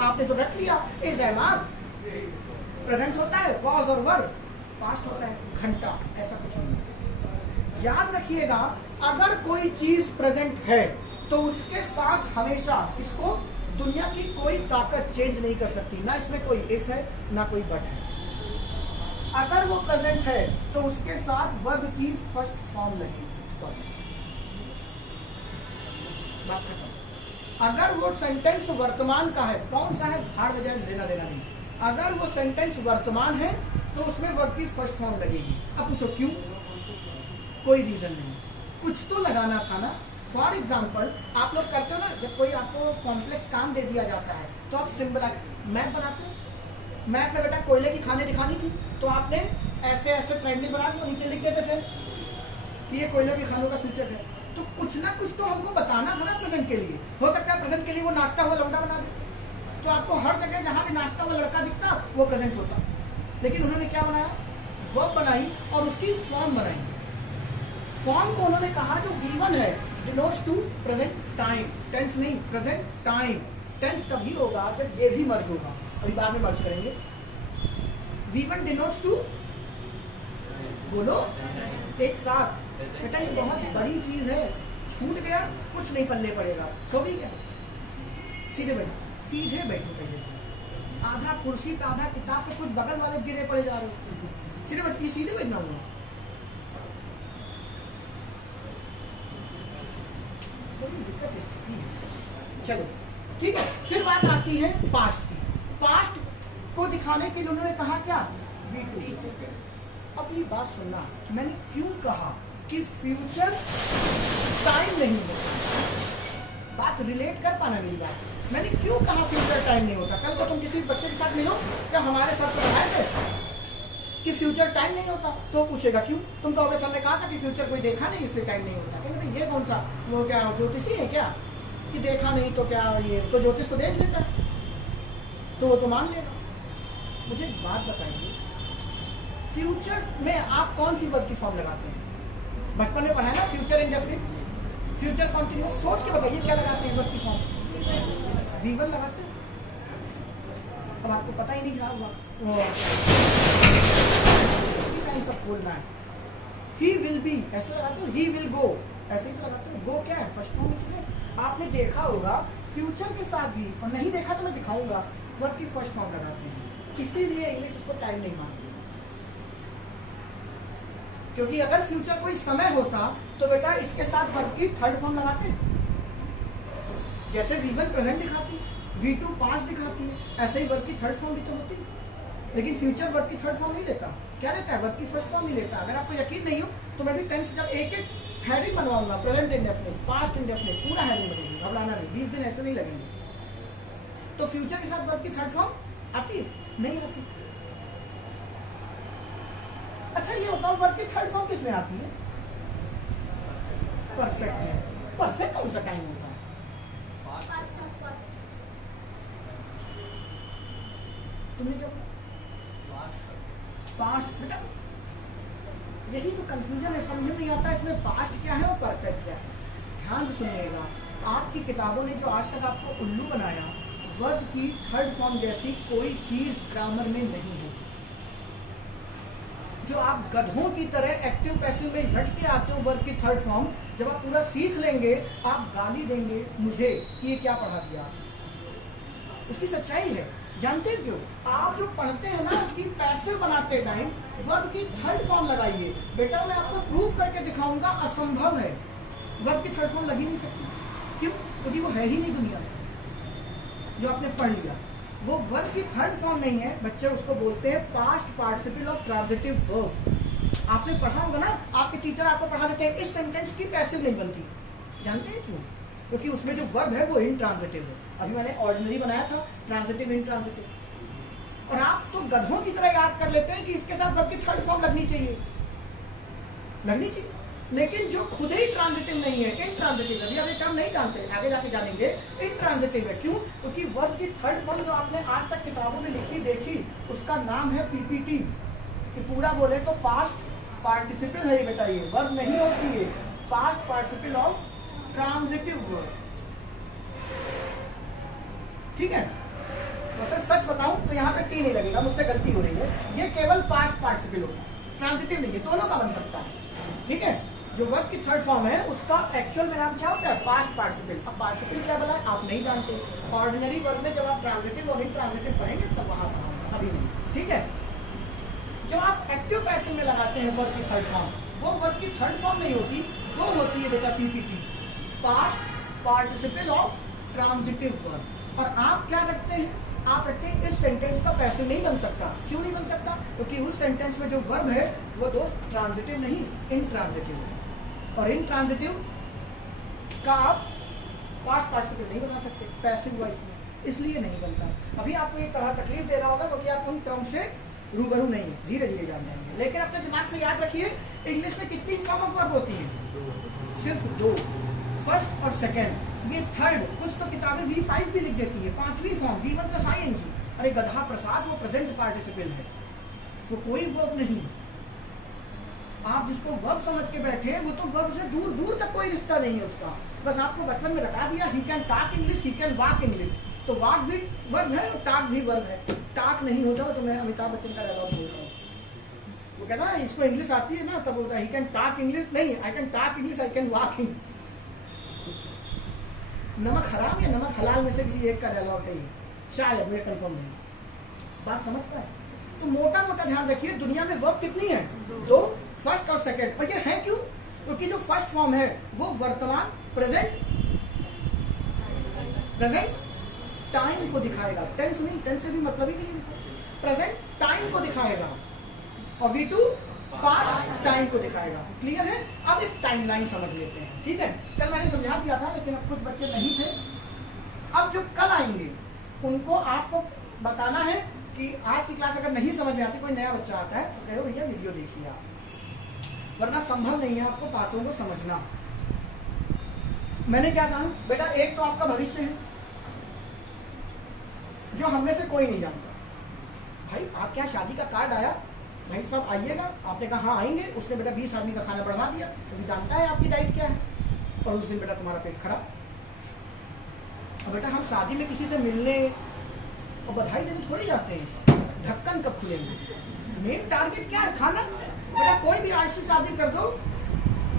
आपने तो रख लिया, इज एम आर प्रेजेंट होता है, वॉज और वर पास्ट होता है, घंटा, ऐसा कुछ नहीं। याद रखिएगा, अगर कोई चीज प्रेजेंट है तो उसके साथ हमेशा इसको दुनिया की कोई ताकत चेंज नहीं कर सकती। ना इसमें कोई इफ है, ना कोई बट है। अगर वो प्रेजेंट है तो उसके साथ वर्ब की फर्स्ट फॉर्म लगेगी, बस बात खत्म। अगर वो सेंटेंस वर्तमान का है, कौन सा है, भाड़ में जाए, लेना देना नहीं। अगर वो सेंटेंस वर्तमान है तो उसमें वर्ब की फर्स्ट फॉर्म लगेगी। अब पूछो क्यों? कोई रीजन नहीं, कुछ तो लगाना था ना। फॉर एग्जाम्पल, आप लोग करते हो ना, जब कोई आपको कॉम्प्लेक्स काम दे दिया जाता है तो आप सिंबल मैप बनाते हो। मैप में बेटा कोयले की खाने दिखानी थी, तो आपने ऐसे ऐसे ट्रायंगल बना दिया, नीचे लिख देते थे कि ये कोयले की खानों का सूचक है। तो कुछ ना कुछ तो हमको बताना था ना प्रेजेंट के लिए। हो सकता है प्रेजेंट के लिए वो नाश्ता हुआ लौंडा बना दे, तो आपको हर जगह जहां भी नाश्ता हुआ लड़का दिखता वो प्रेजेंट होता। लेकिन उन्होंने क्या बनाया? वर्ब बनाई और उसकी फॉर्म बनाई। फॉर्म को उन्होंने कहा जो V1 है, denotes to present time. Tense नहीं, प्रेजेंट टाइम। टेंस तभी होगा जब ये भी मर्ज होगा, अभी बाद में मर्ज करेंगे। V1 डिनोट्स टू, बोलो एक साथ। बेटा ये बहुत बड़ी चीज है, छूट गया कुछ नहीं पल्ले पड़ेगा। सो भी क्या, सीधे बैठो, सीधे बैठो। पहले आधा कुर्सी का आधा किताब के कुछ बगल वाले गिरे पड़े जा रहे हो, सीधे बैठ, सीधे बैठना हुआ। बड़ी दिक्कत स्थिति है। चलो ठीक है, फिर बात आती है पास्ट की। पास्ट को दिखाने के लिए उन्होंने कहा क्या? V2। अब ये बात सुनना, मैंने क्यों कहा कि फ्यूचर टाइम नहीं होता? बात रिलेट कर पाना मेरी बात। मैंने क्यों कहा फ्यूचर टाइम नहीं होता? कल को तुम किसी बच्चे के साथ मिलो, क्या हमारे साथ तो पढ़ाए थे कि फ्यूचर टाइम नहीं होता? तो पूछेगा क्यों? तुम तो अभी सामने कहा था कि फ्यूचर कोई देखा नहीं इसलिए टाइम नहीं होता। कहते ये कौन सा, वो क्या ज्योतिषी है क्या कि देखा नहीं तो क्या? ये तो ज्योतिष तो देख लेता है, तो वो तो मान लेगा। मुझे एक बात बताइए, फ्यूचर में आप कौन सी वर्ब की फॉर्म लगाते हैं? बचपन में पढ़ा है ना, फ्यूचर इंडेफिनिट, फ्यूचर कॉन्टिन्यूअस। सोच के बताइए क्या लगाते हैं वर्ब की फॉर्म? V1 लगाते हैं। अब आपको पता ही नहीं क्या हुआ, सब बोलना है। ही विल बी ऐसे लगाते हो, ही विल गो ऐसे ही लगाते हो। गो क्या है? First form. इसमें आपने देखा होगा फ्यूचर के साथ भी, और नहीं देखा तो मैं दिखाऊंगा, वर्ब की फर्स्ट फॉर्म लगाते हैं। इसीलिए इंग्लिश इसको टाइम नहीं मानती, क्योंकि अगर फ्यूचर कोई समय होता तो बेटा इसके साथ वर्ब की थर्ड फॉर्म लगाते। जैसे V1 प्रेजेंट दिखाती, V2 पास्ट दिखाती है, ऐसे ही वर्ब की थर्ड फॉर्म भी तो होती। लेकिन फ्यूचर वर्ब की थर्ड फॉर्म नहीं लेता। क्या लेता है? वर्ब की फर्स्ट फॉर्म ही लेता। अगर आपको यकीन नहीं हो तो मैं भी टेंस जब एक एक हेडिंग बनवाऊंगा, प्रेजेंट इंडेफिनिट, पास्ट इंडेफिनिट, पूरा हेडिंग बनेगी, घबराना नहीं, 20 दिन ऐसे नहीं लगेंगे। तो फ्यूचर के साथ वर्ब की थर्ड फॉर्म आती है? नहीं आती। अच्छा ये बताओ वर्ब की थर्ड फॉर्म किसमें आती है? परफेक्ट है। परफेक्ट कौन सा टाइम होता है? तुमने जो पास्ट, बेटा यही तो कंफ्यूजन है, समझ नहीं आता इसमें पास्ट क्या है और परफेक्ट क्या है। ध्यान से सुनिएगा, आपकी किताबों ने जो आज तक आपको उल्लू बनाया, वर्ब की थर्ड फॉर्म जैसी कोई चीज ग्रामर में नहीं है। जो आप गधों की तरह एक्टिव पैसिव में रट के आते हो वर्ब की थर्ड फॉर्म, जब आप पूरा सीख लेंगे आप गाली देंगे मुझे कि ये क्या पढ़ा दिया। उसकी सच्चाई है, जानते हैं क्यों? आप जो पढ़ते हैं ना कि पैसिव बनाते टाइम वर्ब की थर्ड फॉर्म लगाइए, बेटा मैं आपको प्रूफ करके दिखाऊंगा असंभव है, वर्ब की थर्ड फॉर्म लग ही नहीं सकती। क्यों? क्योंकि वो है ही नहीं दुनिया में। जो आपने पढ़ लिया वो वर्ब की थर्ड फॉर्म नहीं है बच्चे, उसको बोलते हैं past participle of transitive verb. आपने पढ़ा होगा ना, आपके टीचर आपको पढ़ा देते हैं इस सेंटेंस की पैसिव नहीं बनती। जानते हैं क्यों? क्योंकि उसमें जो वर्ब है वो इंट्रांजिटिव है। अभी मैंने ऑर्डिनरी बनाया था, ट्रांजिटिव इंट्रांजिटिव। और आप तो गधों की तरह याद कर लेते हैं कि इसके साथ वर्ब की थर्ड फॉर्म लगनी चाहिए, लगनी चाहिए। लेकिन जो खुद ही ट्रांजिटिव नहीं है, इंट्रांजिटिव है। अभी टर्म नहीं जानते, आगे जाके जानेंगे। इंट्रांजिटिव है क्यों? क्योंकि वर्ब की थर्ड फॉर्म जो आपने आज तक किताबों में लिखी देखी उसका नाम है पीपीटी। कि पूरा बोले तो पास्ट पार्टिसिपल है बेटा, ये वर्ब नहीं होती है, past participle of transitive verb. ठीक है? वैसे सच बताऊं तो यहाँ पे टी नहीं लगेगा, मुझसे गलती हो रही है। ये केवल पास्ट पार्टिसिपल होगा, ट्रांजिटिव नहीं है, दोनों का बन सकता है। ठीक है? जो वर्ब की थर्ड फॉर्म है उसका एक्चुअल में नाम क्या होता है? Past participle. अब पार्टिसिपल क्या बोला आप नहीं जानते। ऑर्डिनरी वर्ब में जब आप ट्रांजिटिव और इंट्रांजिटिव पढ़ेंगे तब वहां पढ़ाऊंगा, अभी नहीं। ठीक है? जब आप एक्टिव पैसिव में लगाते हैं वर्ब की थर्ड फॉर्म, वो वर्ब की थर्ड फॉर्म नहीं होती, वो होती है बेटा PPT, past participle of transitive verb. और आप क्या रखते हैं? आप रखते हैं इस सेंटेंस का पैसिव नहीं बन सकता। क्यों नहीं बन सकता? क्योंकि उस सेंटेंस में जो वर्ब है वो दोस्त ट्रांजिटिव नहीं, इंट्रांजिटिव है। और इंट्रांजिटिव का आप पास्ट पार्टिसिपल नहीं बना सकते पैसिव वॉइस में, इसलिए नहीं बनता। अभी आपको एक तरह तकलीफ दे रहा होगा क्योंकि आप उन टर्म से रूबरू नहीं है, धीरे धीरे जान जाएंगे। लेकिन अपने दिमाग से याद रखिए इंग्लिश में कितनी फॉर्म ऑफ वर्ब होती है? सिर्फ दो, फर्स्ट और सेकेंड। ये थर्ड कुछ तो किताबें V5 भी लिख देती है, पांचवी फॉर्म V1 प्लस ING। अरे गधा प्रसाद, वो प्रेजेंट पार्टिसिपल है, वो कोई वर्ब नहीं। आप जिसको वर्ब समझ के बैठे हैं वो तो वर्ब से दूर दूर तक कोई रिश्ता नहीं है उसका। बस आपको बचपन में रटा दिया he can talk English, he can walk English. तो वॉक भी वर्ब है और टॉक भी वर्ब है। टॉक नहीं होता तो मैं अमिताभ बच्चन का डायलॉग बोल रहा हूँ, वो कहना इसको इंग्लिश आती है ना, तब होता है ही कैन टॉक इंग्लिश, नहीं I can talk English, I can walk English. नमक हराम या नमक हलाल में से किसी एक का डायलॉग है ये, शायद, मुझे कंफर्म नहीं। बात समझ पाए? तो मोटा मोटा ध्यान रखिए, दुनिया में वर्ब कितनी है? दो, फर्स्ट और सेकंड। और ये है क्यों? क्योंकि जो फर्स्ट फॉर्म है वो वर्तमान प्रेजेंट टाइम को दिखाएगा। टेंस नहीं, टेंस से भी मतलब ही नहीं है, प्रेजेंट टाइम को दिखाएगा। और V2 पास्ट टाइम को दिखाएगा। क्लियर है? अब एक टाइमलाइन समझ लेते हैं। ठीक है? कल मैंने समझा दिया था लेकिन अब कुछ बच्चे नहीं थे। अब जो कल आएंगे उनको आपको बताना है कि आज की क्लास अगर नहीं समझ में आती, कोई नया बच्चा आता है तो कहो भैया वीडियो देखिए आप, वरना संभव नहीं है आपको बातों को समझना। मैंने क्या कहा बेटा? एक तो आपका भविष्य है जो हम में से कोई नहीं जानता। भाई आप क्या शादी का कार्ड आया, भाई सब आइएगा, आपने कहा हाँ आएंगे, उसने बेटा 20 आदमी का खाना बढ़वा दिया, तो जानता है आपकी डाइट क्या है, और उस दिन बेटा तुम्हारा पेट खराब। और बेटा हम शादी में किसी से मिलने और बधाई देने थोड़ी जाते हैं, ढक्कन कब खुलेंगे? मेन टारगेट क्या है? खाना। बेटा कोई भी आज से शादी कर दो,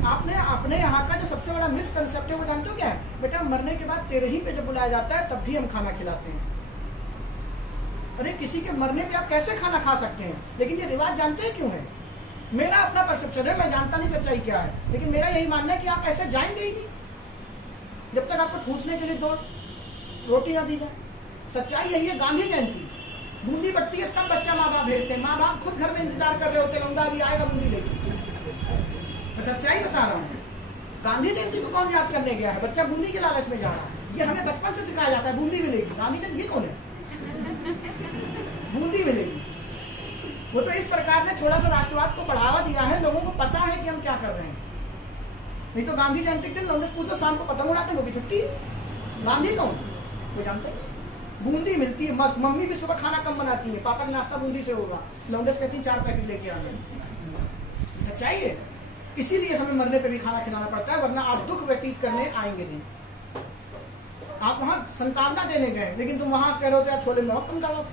आपने अपने यहाँ का जो सबसे बड़ा मिसकंसेप्ट है वो जानते हो क्या है? बेटा मरने के बाद तेरे ही पे जब बुलाया जाता है तब भी हम खाना खिलाते हैं। अरे किसी के मरने पे आप कैसे खाना खा सकते हैं? लेकिन ये रिवाज जानते हैं क्यों है? मेरा अपना परसेप्शन है, मैं जानता नहीं सच्चाई क्या है, लेकिन मेरा यही मानना है कि आप ऐसे जाएंगे ही नहीं जब तक आपको ठूसने के लिए 2 रोटी ना दी जाए। सच्चाई यही है। गांधी जयंती बूंदी बटती है तब बच्चा माँ बाप भेजते हैं, माँ बाप खुद घर में इंतजार कर रहे होते, लौंडा भी आएगा बूंदी लेके। मैं सच्चाई बता रहा हूँ। गांधी जयंती को कौन याद करने गया है? बच्चा बूंदी के लालच में जा रहा है। ये हमें बचपन से सिखाया जाता है, बूंदी मिलेगी। गांधी जयंती ये कौन है? बूंदी मिलेगी। वो तो इस सरकार ने थोड़ा सा राष्ट्रवाद को बढ़ावा दिया है, लोगों को पता है कि हम क्या कर रहे हैं। नहीं तो गांधी जयंती के दिन लौंडे स्कूल तो शाम को पतंग उड़ाते हैं, वो की छुट्टी। गांधी कौन वो जानते हैं। बूंदी मिलती है मस्त, मम्मी भी सुबह खाना कम बनाती है, पापा का नाश्ता बूंदी से होगा, लौंडेस कहती 4 पैकेट लेके आ गए। सच्चाई है। इसीलिए हमें मरने पे भी खाना खिलाना पड़ता है, वरना आप दुख व्यतीत करने आएंगे नहीं। आप वहां संतावना देने गए, लेकिन तुम वहां कह रहे हो छोले में नमक कम डालो।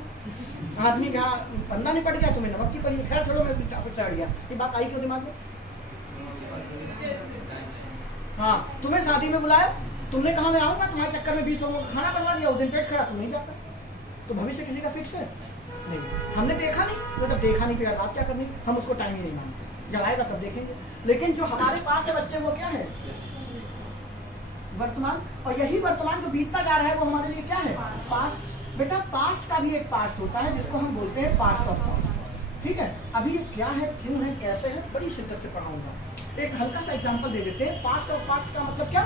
आदमी का पन्ना नहीं पड़ गया, तुम्हें नमक की पड़ी। खैर छोड़ो, मैं टॉपिक चढ़ गया। ये बात आई क्यों दिमाग में? हाँ, तुम्हें शादी में बुलाया, तुमने कहा मैं आऊंगा, तुम्हारे चक्कर में 20 लोगों का खाना बनवा दिया, उस दिन पेट खराब, तुम नहीं जाता। तो भविष्य किसी का फिक्स है नहीं। हमने देखा नहीं, तो जब देखा नहीं फिर आप क्या करनी, हम उसको टाइम ही नहीं मानते। जब आएगा तब देखेंगे। लेकिन जो हमारे पास है बच्चे, वो क्या है? वर्तमान। और यही वर्तमान जो बीतता जा रहा है वो हमारे लिए क्या है? पास्ट। बेटा पास्ट का भी एक पास्ट होता है जिसको हम बोलते हैं पास्ट ऑफ पास्ट। ठीक है, अभी ये क्या है, क्यों है, कैसे है, बड़ी शिद्दत से पढ़ाऊंगा। एक हल्का सा एग्जांपल दे देते हैं। पास्ट ऑफ पास्ट का मतलब क्या?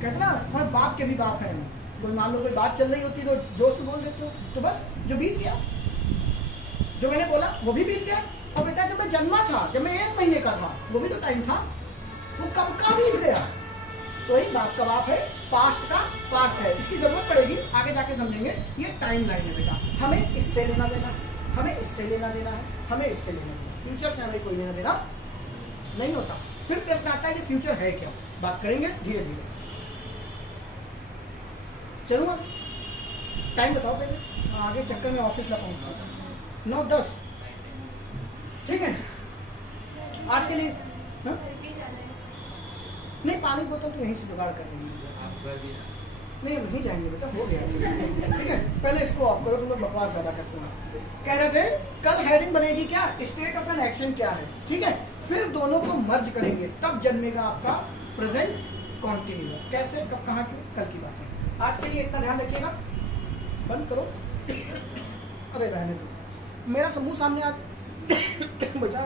कहते ना हमारे बाप के भी बाप है। कोई मान लो कोई बात चल रही होती तो जोश में बोल देते हो, तो बस जो बीत गया, जो मैंने बोला वो भी बीत गया। और बेटा जब मैं जन्मा था, जब मैं 1 महीने का था, वो भी तो टाइम था, वो कब का बीत गया। तो यही बात का बाप है, पास्ट का पास्ट है। इसकी जरूरत पड़ेगी, आगे जाके समझेंगे। ये टाइम लाइन है बेटा, हमें इससे लेना देना, हमें इससे लेना देना है, हमें इससे लेना देना। फ्यूचर से हमें कोई लेना देना नहीं होता। फिर प्रश्न आता है कि फ्यूचर है क्या? बात करेंगे धीरे धीरे। चलूंगा, टाइम बताओ पहले, आगे चक्कर में ऑफिस ना पहुंचना। 9:10 ठीक है आज के लिए। हा? नहीं, पानी बोतल तो यहीं से जुगाड़ कर लेंगे। नहीं वहीं जाएंगे बेटा, हो गया। ठीक है, पहले इसको ऑफ करो, तुम लोग बकवास ज्यादा करते हो। कह रहे थे कल हेडिंग बनेगी क्या? स्टेट ऑफ एन एक्शन क्या है। ठीक है, फिर दोनों को मर्ज करेंगे, तब जन्मेगा आपका प्रेजेंट कॉन्टिन्यूअस। कैसे, कब, कहाँ की, कल की बात है। आज के लिए इतना ध्यान रखिएगा। बंद करो। अरे रहने दो, मेरा समूह सामने आ बचा।